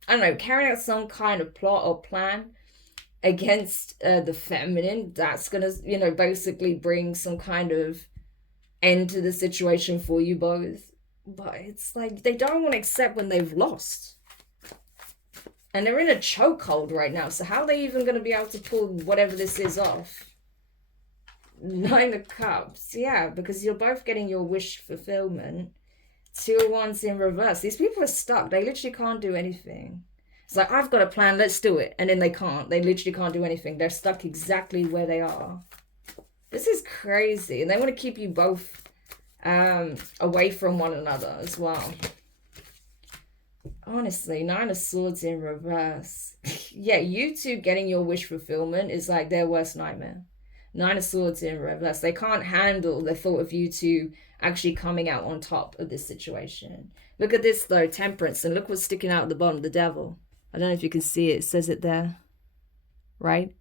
I don't know, carrying out some kind of plot or plan against the feminine, that's going to, you know, basically bring some kind of end to the situation for you both. But it's like they don't want to accept when they've lost. And they're in a chokehold right now. So how are they even going to be able to pull whatever this is off? Nine of Cups. Yeah, because you're both getting your wish fulfillment. Two of Wands in reverse. These people are stuck. They literally can't do anything. It's like, I've got a plan, let's do it. And then they can't. They literally can't do anything. They're stuck exactly where they are. This is crazy. And they want to keep you both away from one another as well. Honestly, Nine of Swords in reverse. Yeah, you two getting your wish fulfillment is like their worst nightmare. Nine of Swords in reverse. They can't handle the thought of you two actually coming out on top of this situation. Look at this though, Temperance, and look what's sticking out at the bottom, the Devil. I don't know if you can see it. It says it there, right?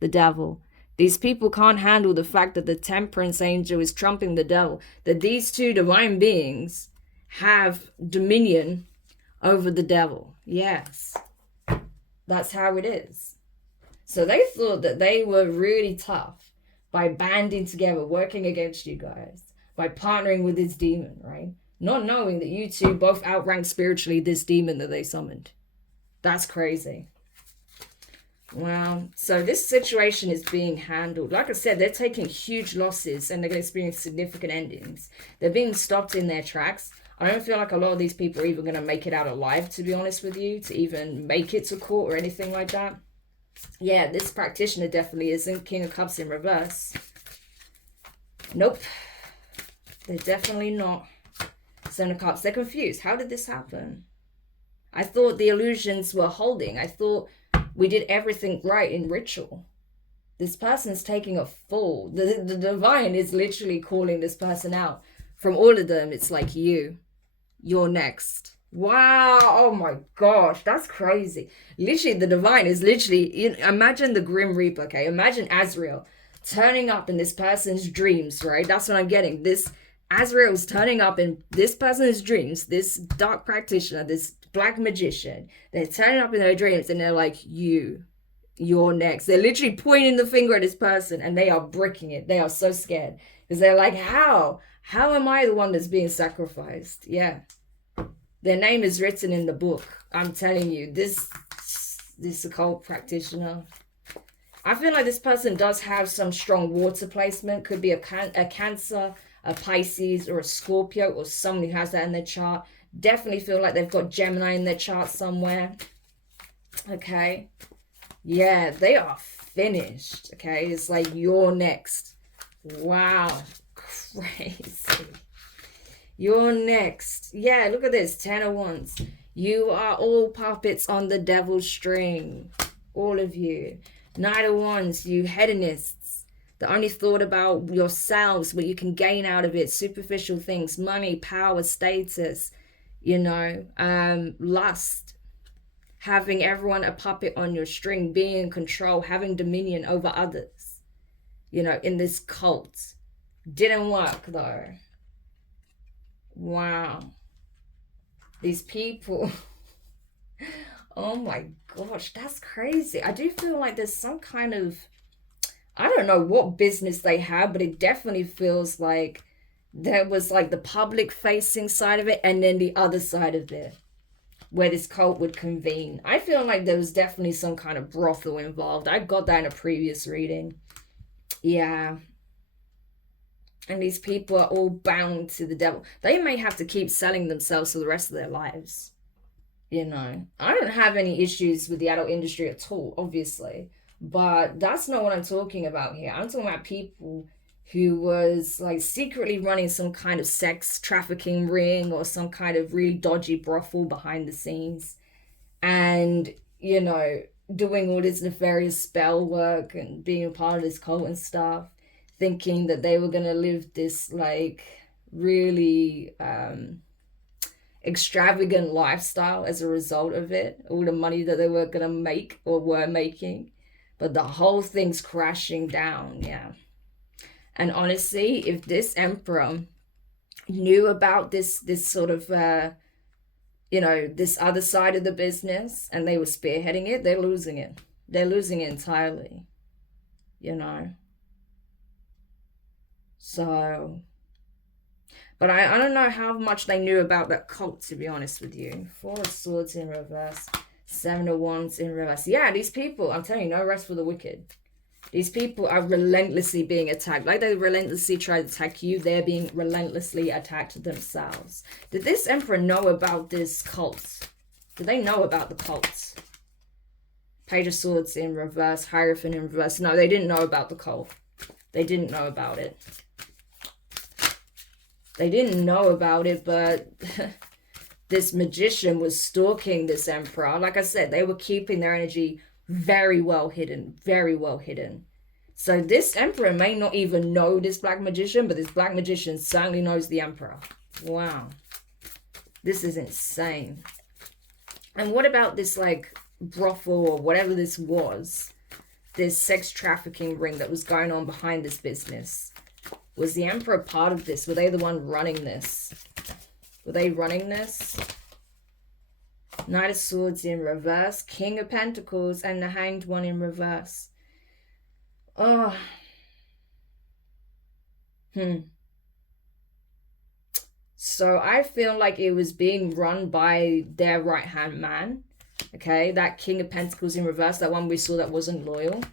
The Devil. These people can't handle the fact that the Temperance angel is trumping the Devil. That these two divine beings have dominion over the Devil. Yes. That's how it is. So they thought that they were really tough by banding together, working against you guys, by partnering with this demon, right? Not knowing that you two both outrank spiritually this demon that they summoned. That's crazy. Wow. So this situation is being handled. Like I said, they're taking huge losses and they're going to experience significant endings. They're being stopped in their tracks. I don't feel like a lot of these people are even going to make it out alive, to be honest with you, to even make it to court or anything like that. Yeah, this practitioner definitely isn't. King of Cups in reverse. Nope. They're definitely not. Seven of Cups. They're confused. How did this happen? I thought the illusions were holding. I thought we did everything right in ritual. This person's taking a fall. The divine is literally calling this person out. From all of them, it's like you're next. Wow. Oh my gosh. That's crazy. Literally, the divine is literally, imagine the Grim Reaper, okay? Imagine Azrael turning up in this person's dreams, right? That's what I'm getting. This Azrael's turning up in this person's dreams, this dark practitioner, this black magician. They're turning up in their dreams and they're like, you're next. They're literally pointing the finger at this person and they are bricking it. They are so scared because they're like, how am I the one that's being sacrificed? Yeah. Their name is written in the book. I'm telling you, this occult practitioner. I feel like this person does have some strong water placement. Could be a Cancer, a Pisces, or a Scorpio, or someone who has that in their chart. Definitely feel like they've got Gemini in their chart somewhere. Okay. Yeah, they are finished. Okay. It's like you're next. Wow. Crazy. You're next. Yeah, look at this. 10 of Wands. You are all puppets on the devil's string. All of you. Knight of Wands, you hedonists. The only thought about yourselves, what you can gain out of it. Superficial things. Money, power, status. Lust. Having everyone a puppet on your string. Being in control. Having dominion over others. In this cult. Didn't work though. Wow. These people. Oh my gosh, that's crazy. I do feel like there's some kind of, I don't know what business they have, but it definitely feels like there was like the public facing side of it and then the other side of it where this cult would convene. I feel like there was definitely some kind of brothel involved. I got that in a previous reading. Yeah. And these people are all bound to the devil. They may have to keep selling themselves for the rest of their lives. I don't have any issues with the adult industry at all, obviously. But that's not what I'm talking about here. I'm talking about people who was like secretly running some kind of sex trafficking ring or some kind of really dodgy brothel behind the scenes. And, doing all this nefarious spell work and being a part of this cult and stuff. Thinking that they were going to live this like really extravagant lifestyle as a result of it. All the money that they were going to make or were making. But the whole thing's crashing down, yeah. And honestly, if this emperor knew about this sort of, this other side of the business and they were spearheading it, they're losing it. They're losing it entirely, So, But I don't know how much they knew about that cult, to be honest with you. 4 of Swords in reverse. 7 of Wands in reverse. Yeah, these people, I'm telling you, no rest for the wicked. These people are relentlessly being attacked. Like they relentlessly try to attack you, they're being relentlessly attacked themselves. Did this Emperor know about this cult? Did they know about the cult? Page of Swords in reverse, Hierophant in reverse. No, they didn't know about the cult. They didn't know about it. They didn't know about it, but this magician was stalking this Emperor. Like I said, they were keeping their energy very well hidden. Very well hidden. So this Emperor may not even know this Black Magician, but this Black Magician certainly knows the Emperor. Wow. This is insane. And what about this, like, brothel or whatever this was? This sex trafficking ring that was going on behind this business. Was the Emperor part of this? Were they the one running this? Were they running this? Knight of Swords in reverse. King of Pentacles and the Hanged One in reverse. Oh. So I feel like it was being run by their right-hand man. Okay, that King of Pentacles in reverse, that one we saw that wasn't loyal.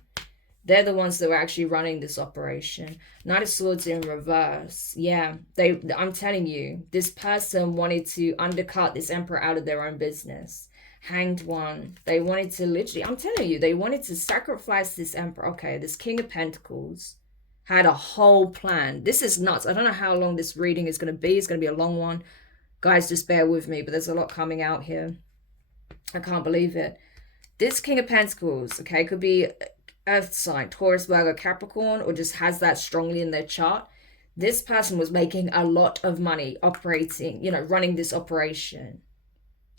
They're the ones that were actually running this operation. Knight of Swords in reverse. Yeah, I'm telling you, this person wanted to undercut this Emperor out of their own business. Hanged One. They wanted to literally, I'm telling you, they wanted to sacrifice this Emperor. Okay, this King of Pentacles had a whole plan. This is nuts. I don't know how long this reading is going to be. It's going to be a long one. Guys, just bear with me, but there's a lot coming out here. I can't believe it. This King of Pentacles, okay, could be Earth sign, Taurus, Virgo, Capricorn, or just has that strongly in their chart. This person was making a lot of money operating, running this operation,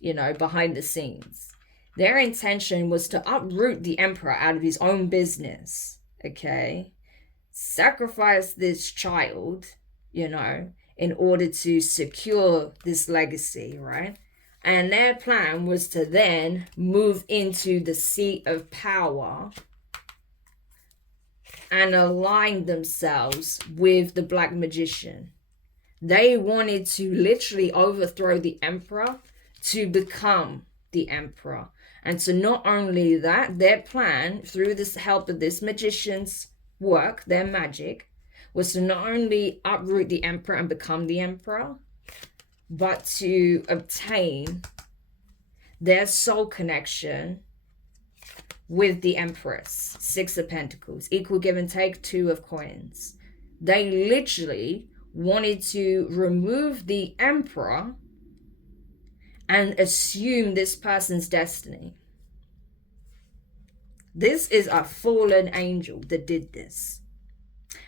behind the scenes. Their intention was to uproot the Emperor out of his own business, okay? Sacrifice this child, in order to secure this legacy, right? And their plan was to then move into the seat of power and align themselves with the Black Magician. They wanted to literally overthrow the Emperor to become the Emperor. And so not only that, their plan, through this help of this magician's work, their magic, was to not only uproot the Emperor and become the Emperor, but to obtain their soul connection with the Empress. 6 of Pentacles, equal give and take, 2 of coins. They literally wanted to remove the Emperor and assume this person's destiny. This is a fallen angel that did this.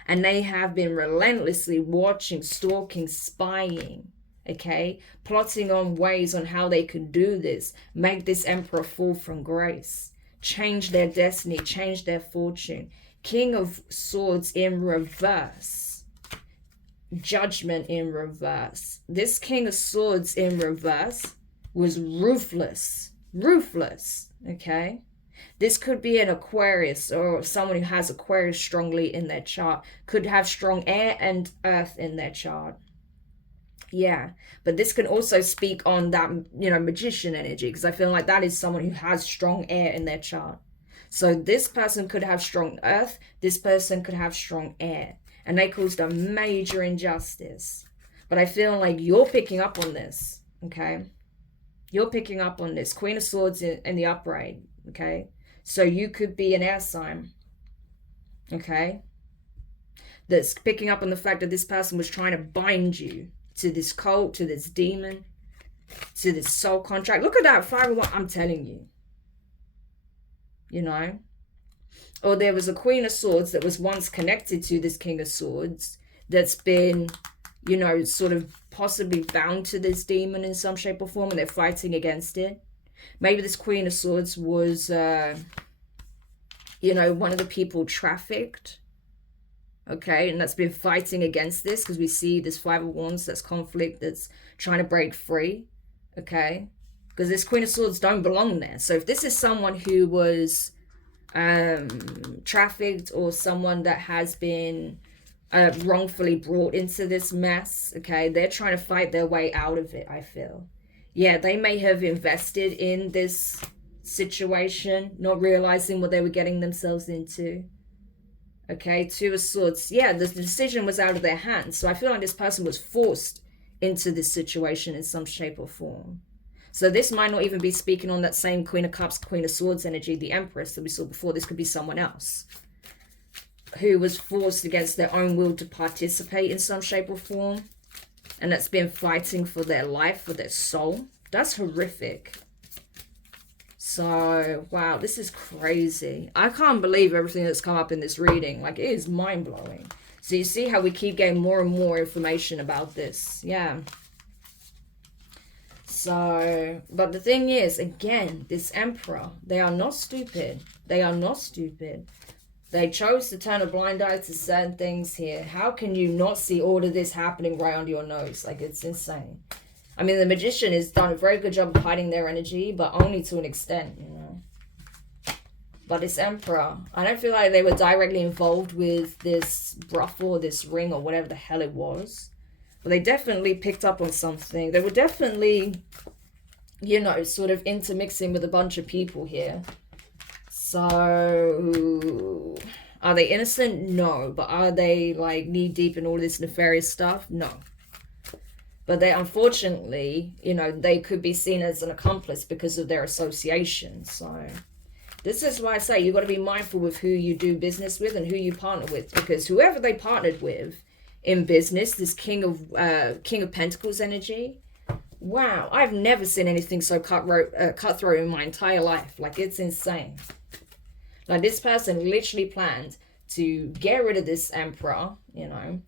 And they have been relentlessly watching, stalking, spying, okay? Plotting on ways on how they could do this, make this Emperor fall from grace, change their destiny, change their fortune. King of Swords in reverse. Judgment in reverse. This King of Swords in reverse was ruthless. Ruthless, okay? This could be an Aquarius or someone who has Aquarius strongly in their chart. Could have strong air and earth in their chart. Yeah, but this can also speak on that, magician energy, because I feel like that is someone who has strong air in their chart. So this person could have strong earth. This person could have strong air. And they caused a major injustice. But I feel like you're picking up on this, okay? You're picking up on this. Queen of Swords in the upright, okay? So you could be an air sign, okay? That's picking up on the fact that this person was trying to bind you to this cult, to this demon, to this soul contract. Look at that, 5 of Wands. I'm telling you. Or there was a Queen of Swords that was once connected to this King of Swords that's been, sort of possibly bound to this demon in some shape or form, and they're fighting against it. Maybe this Queen of Swords was, one of the people trafficked. Okay, and that's been fighting against this, because we see this 5 of Wands, that's conflict, that's trying to break free. Okay, because this Queen of Swords don't belong there. So if this is someone who was trafficked, or someone that has been wrongfully brought into this mess. Okay, they're trying to fight their way out of it, I feel. Yeah, they may have invested in this situation, not realizing what they were getting themselves into. Okay, Two of Swords. Yeah, the decision was out of their hands. So I feel like this person was forced into this situation in some shape or form. So this might not even be speaking on that same Queen of Cups, Queen of Swords energy, the Empress that we saw before. This could be someone else who was forced against their own will to participate in some shape or form. And that's been fighting for their life, for their soul. That's horrific. So, wow, this is crazy. I can't believe everything that's come up in this reading. Like, it is mind-blowing. So you see how we keep getting more and more information about this. Yeah. So, but the thing is, again, this Emperor, they are not stupid. They are not stupid. They chose to turn a blind eye to certain things here. How can you not see all of this happening right under your nose? Like, it's insane. I mean, the Magician has done a very good job of hiding their energy, but only to an extent, you know. But this Emperor, I don't feel like they were directly involved with this brothel or this ring or whatever the hell it was. But they definitely picked up on something. They were definitely, you know, sort of intermixing with a bunch of people here. So, are they innocent? No. But are they, like, knee-deep in all this nefarious stuff? No. But they, unfortunately, you know, they could be seen as an accomplice because of their association. So, this is why I say you got to be mindful with who you do business with and who you partner with. Because whoever they partnered with in business, this King of Pentacles energy, wow, I've never seen anything so cutthroat in my entire life. Like, it's insane. Like, this person literally planned to get rid of this Emperor, you know,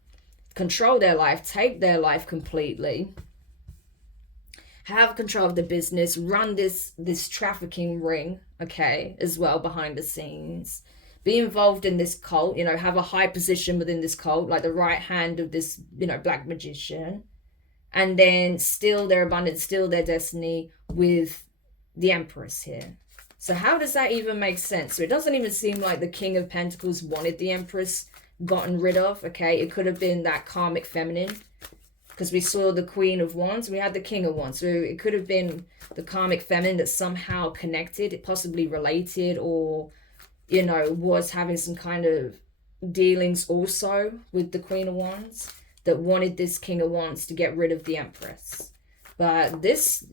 control their life, take their life completely, have control of the business, run this trafficking ring, okay, as well behind the scenes, be involved in this cult, you know, have a high position within this cult, like the right hand of this, you know, black magician, and then steal their abundance, steal their destiny with the Empress here. So how does that even make sense? So it doesn't even seem like the King of Pentacles wanted the Empress gotten rid of, okay? It could have been that karmic feminine, because we saw the Queen of Wands, we had the King of Wands, so it could have been the karmic feminine that somehow connected, possibly related, or, you know, was having some kind of dealings also with the Queen of Wands, that wanted this King of Wands to get rid of the Empress. But this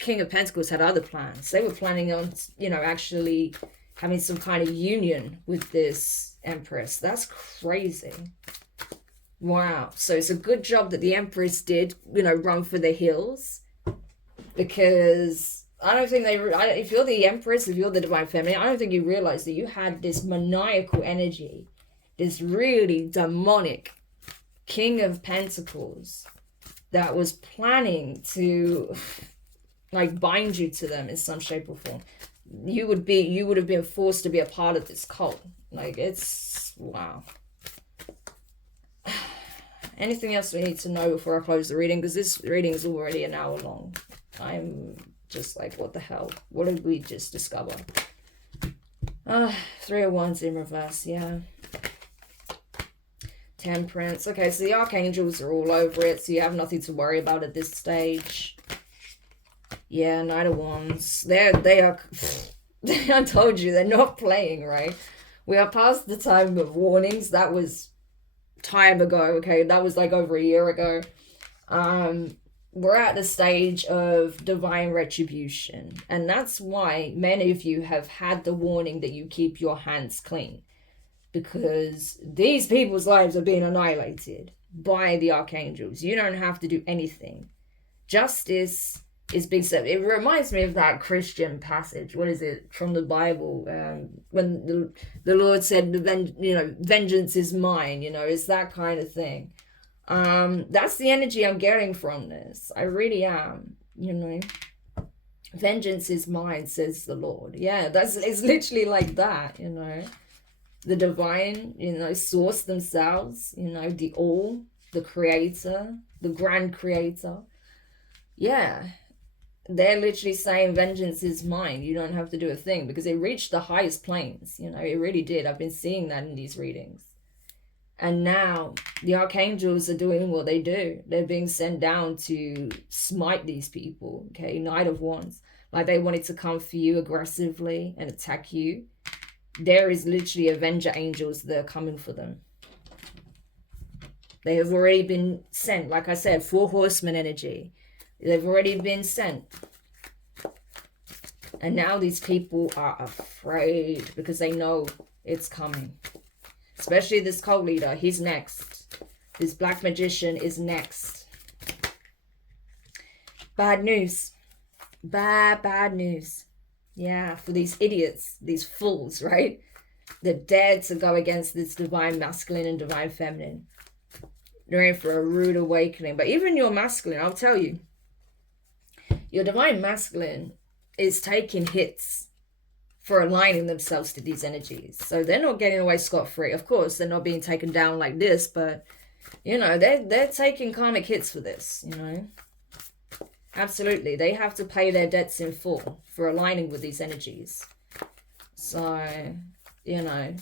King of Pentacles had other plans. They were planning on, you know, actually having some kind of union with this Empress. That's crazy. Wow. So it's a good job that the Empress did, you know, run for the hills. Because I don't think if you're the Empress, if you're the Divine Feminine, I don't think you realize that you had this maniacal energy, this really demonic King of Pentacles that was planning to, like, bind you to them in some shape or form. You would have been forced to be a part of this cult. Like, it's, wow. Anything else we need to know before I close the reading? Because this reading is already an hour long. I'm just like, what the hell? What did we just discover? Three of Wands in reverse, yeah. Temperance. Okay, so the Archangels are all over it, so you have nothing to worry about at this stage. Yeah, Knight of Wands. They are... I told you, they're not playing, right? We are past the time of warnings. That was time ago, okay? That was like over a year ago. We're at the stage of divine retribution. And that's why many of you have had the warning that you keep your hands clean. Because these people's lives are being annihilated by the Archangels. You don't have to do anything. Justice is being said. It reminds me of that Christian passage. What is it from the Bible? When the Lord said, vengeance is mine. You know, it's that kind of thing. That's the energy I'm getting from this. I really am. You know, vengeance is mine, says the Lord. Yeah, it's literally like that. You know, the divine, you know, source themselves. You know, the all, the Creator, the Grand Creator. Yeah. They're literally saying vengeance is mine. You don't have to do a thing, because it reached the highest planes. You know, it really did. I've been seeing that in these readings. And now the archangels are doing what they do. They're being sent down to smite these people, okay? Knight of Wands. Like they wanted to come for you aggressively and attack you. There is literally avenger angels that are coming for them. They have already been sent. Like I said, 4 horsemen energy. They've already been sent. And now these people are afraid because they know it's coming. Especially this cult leader. He's next. This black magician is next. Bad news. Bad news. Yeah, for these idiots, these fools, right? That dared to go against this divine masculine and divine feminine. They're in for a rude awakening. But even your masculine, I'll tell you, your divine masculine is taking hits for aligning themselves to these energies. So they're not getting away scot-free. Of course, they're not being taken down like this, but, you know, they're taking karmic hits for this, you know. Absolutely. They have to pay their debts in full for aligning with these energies. So, you know.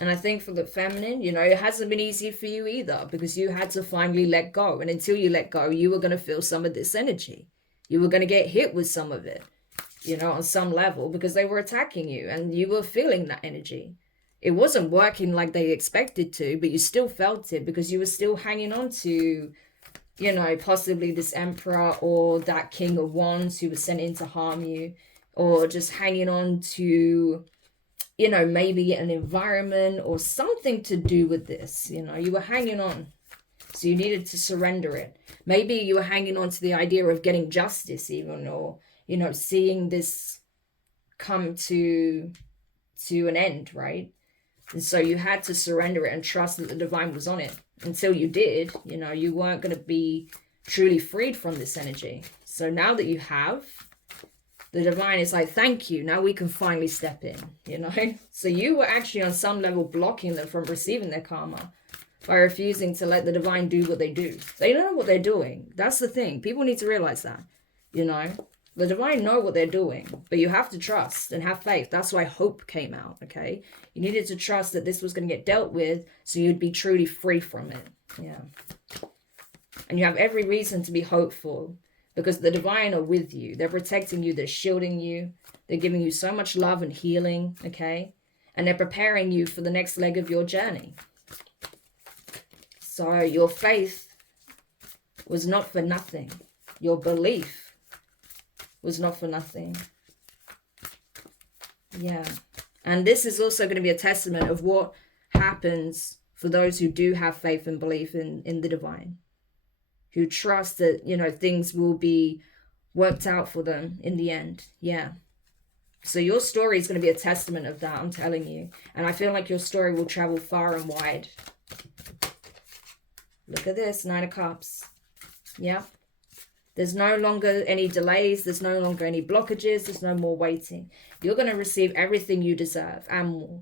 And I think for the feminine, you know, it hasn't been easy for you either because you had to finally let go. And until you let go, you were going to feel some of this energy. You were going to get hit with some of it, you know, on some level because they were attacking you and you were feeling that energy. It wasn't working like they expected to, but you still felt it because you were still hanging on to, you know, possibly this emperor or that king of wands who was sent in to harm you, or just hanging on to, you know, maybe an environment or something to do with this. You know, you were hanging on. So you needed to surrender it. Maybe you were hanging on to the idea of getting justice even, or, you know, seeing this come to an end, right? And so you had to surrender it and trust that the divine was on it. Until you did, you know, you weren't going to be truly freed from this energy. So now that you have, the divine is like, thank you. Now we can finally step in, you know. So you were actually on some level blocking them from receiving their karma by refusing to let the divine do what they do. They know what they're doing. That's the thing. People need to realize that, you know. The divine know what they're doing, but you have to trust and have faith. That's why hope came out, okay? You needed to trust that this was going to get dealt with so you'd be truly free from it. Yeah. And you have every reason to be hopeful because the divine are with you. They're protecting you. They're shielding you. They're giving you so much love and healing, okay? And they're preparing you for the next leg of your journey. So your faith was not for nothing. Your belief was not for nothing. Yeah. And this is also going to be a testament of what happens for those who do have faith and belief in the divine, who trust that, you know, things will be worked out for them in the end. Yeah. So your story is going to be a testament of that, I'm telling you. And I feel like your story will travel far and wide. Look at this, 9 of Cups. Yeah. There's no longer any delays. There's no longer any blockages. There's no more waiting. You're going to receive everything you deserve and more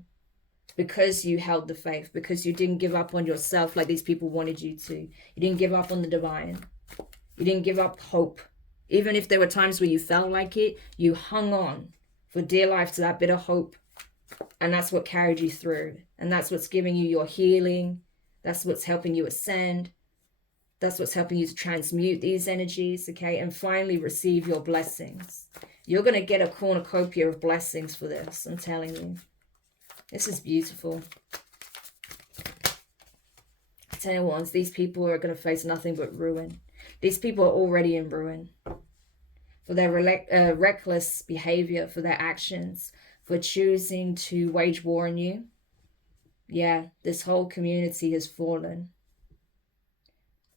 because you held the faith, because you didn't give up on yourself like these people wanted you to. You didn't give up on the divine. You didn't give up hope. Even if there were times where you felt like it, you hung on for dear life to that bit of hope. And that's what carried you through. And that's what's giving you your healing. That's what's helping you ascend. That's what's helping you to transmute these energies, okay? And finally receive your blessings. You're going to get a cornucopia of blessings for this, I'm telling you. This is beautiful. 10 of Wands, these people are going to face nothing but ruin. These people are already in ruin. For their reckless behavior, for their actions, for choosing to wage war on you. Yeah, this whole community has fallen.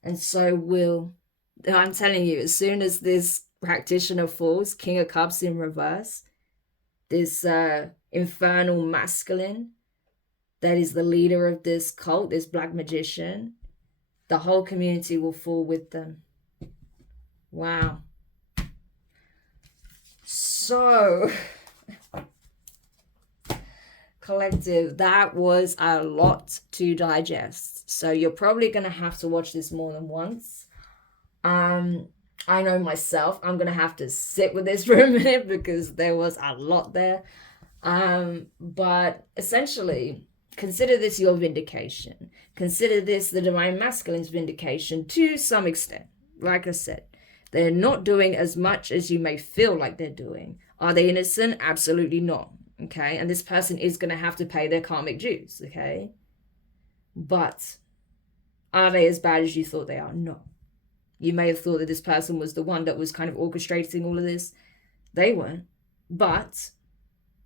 And so will, I'm telling you, as soon as this practitioner falls, King of Cups in reverse, this infernal masculine that is the leader of this cult, this black magician, the whole community will fall with them. Wow. So, collective, that was a lot to digest. So you're probably going to have to watch this more than once. I know myself, I'm going to have to sit with this for a minute because there was a lot there. But essentially, consider this your vindication. Consider this the divine masculine's vindication to some extent. Like I said, they're not doing as much as you may feel like they're doing. Are they innocent? Absolutely not. Okay, and this person is going to have to pay their karmic dues. Okay, but are they as bad as you thought they are? No. You may have thought that this person was the one that was kind of orchestrating all of this. They weren't. But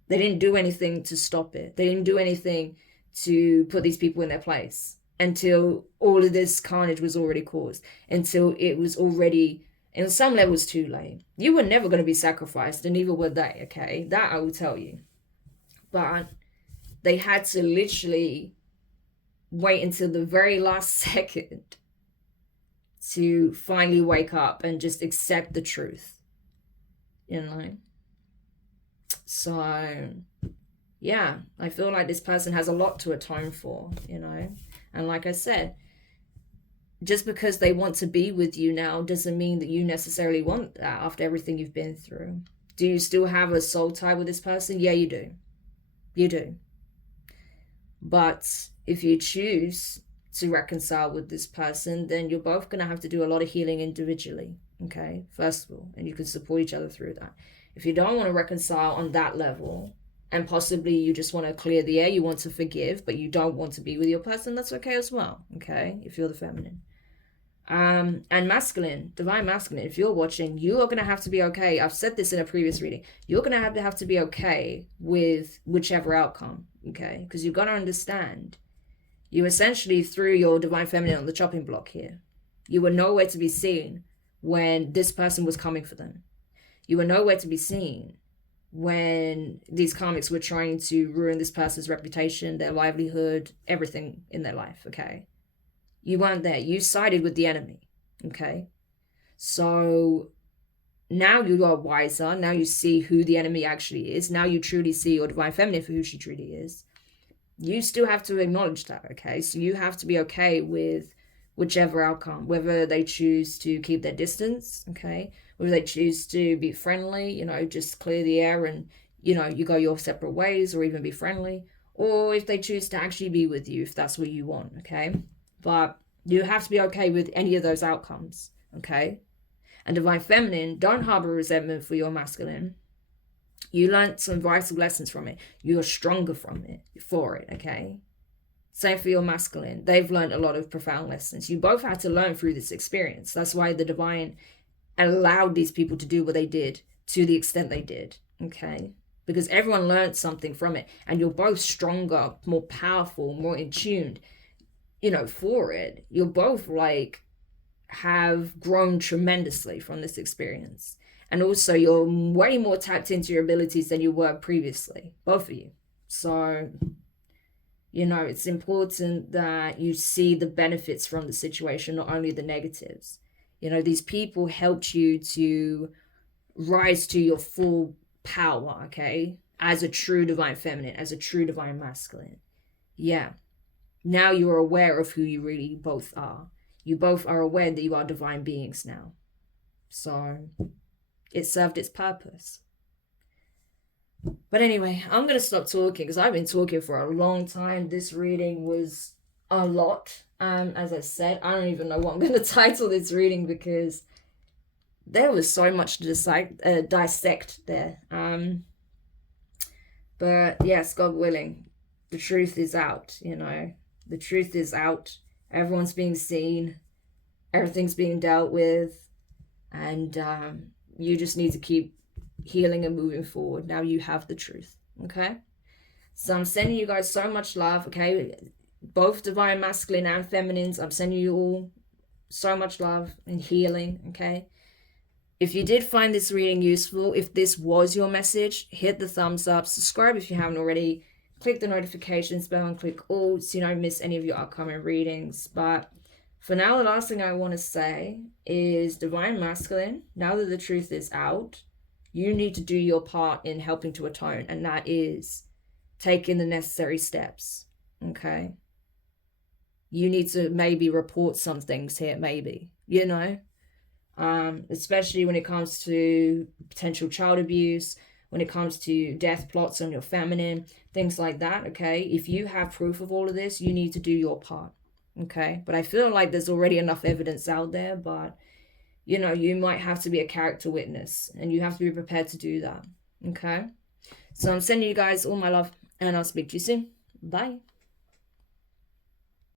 they didn't do anything to stop it. They didn't do anything to put these people in their place until all of this carnage was already caused, until it was already, in some levels, too late. You were never going to be sacrificed, and neither were they, okay? That I will tell you. But they had to literally wait until the very last second to finally wake up and just accept the truth, you know? So, yeah, I feel like this person has a lot to atone for, you know? And like I said, just because they want to be with you now doesn't mean that you necessarily want that after everything you've been through. Do you still have a soul tie with this person? Yeah, you do. You do. But if you choose to reconcile with this person, then you're both going to have to do a lot of healing individually, okay? First of all, and you can support each other through that. If you don't want to reconcile on that level, and possibly you just want to clear the air, you want to forgive, but you don't want to be with your person, that's okay as well, okay? If you're the feminine. And masculine, divine masculine, if you're watching, you are going to have to be okay. I've said this in a previous reading. You're going to have to be okay with whichever outcome, okay? Because you've got to understand, you essentially threw your divine feminine on the chopping block here. You were nowhere to be seen when this person was coming for them. You were nowhere to be seen when these karmics were trying to ruin this person's reputation, their livelihood, everything in their life, okay? You weren't there. You sided with the enemy, okay? So now you are wiser. Now you see who the enemy actually is. Now you truly see your divine feminine for who she truly is. You still have to acknowledge that, okay? So you have to be okay with whichever outcome, whether they choose to keep their distance, okay? Whether they choose to be friendly, you know, just clear the air and, you know, you go your separate ways, or even be friendly, or if they choose to actually be with you, if that's what you want, okay? But you have to be okay with any of those outcomes, okay? And divine feminine, don't harbor resentment for your masculine. You learned some vital lessons from it. You're stronger from it, for it, okay? Same for your masculine. They've learned a lot of profound lessons. You both had to learn through this experience. That's why the divine allowed these people to do what they did to the extent they did, okay? Because everyone learned something from it, and you're both stronger, more powerful, more in tuned, you know, for it. You're both like have grown tremendously from this experience. And also you're way more tapped into your abilities than you were previously, both of you. So, you know, it's important that you see the benefits from the situation, not only the negatives. You know, these people helped you to rise to your full power, okay? As a true divine feminine, as a true divine masculine. Yeah. Now you are aware of who you really both are. You both are aware that you are divine beings now. So it served its purpose. But anyway, I'm going to stop talking because I've been talking for a long time. This reading was a lot. As I said, I don't even know what I'm going to title this reading because there was so much to dissect there. But yes, God willing, the truth is out, you know. The truth is out. Everyone's being seen. Everything's being dealt with. And you just need to keep healing and moving forward. Now you have the truth, okay? So I'm sending you guys so much love, okay? Both divine masculine and feminines, I'm sending you all so much love and healing, okay? If you did find this reading useful, if this was your message, hit the thumbs up, subscribe if you haven't already, click the notifications bell and click all so you don't miss any of your upcoming readings. But for now, the last thing I want to say is divine masculine, now that the truth is out, you need to do your part in helping to atone, and that is taking the necessary steps, okay? You need to maybe report some things here, maybe, you know? Especially when it comes to potential child abuse, when it comes to death plots on your feminine, things like that, okay? If you have proof of all of this, you need to do your part, okay? But I feel like there's already enough evidence out there, but, you know, you might have to be a character witness, and you have to be prepared to do that, okay? So I'm sending you guys all my love, and I'll speak to you soon. Bye.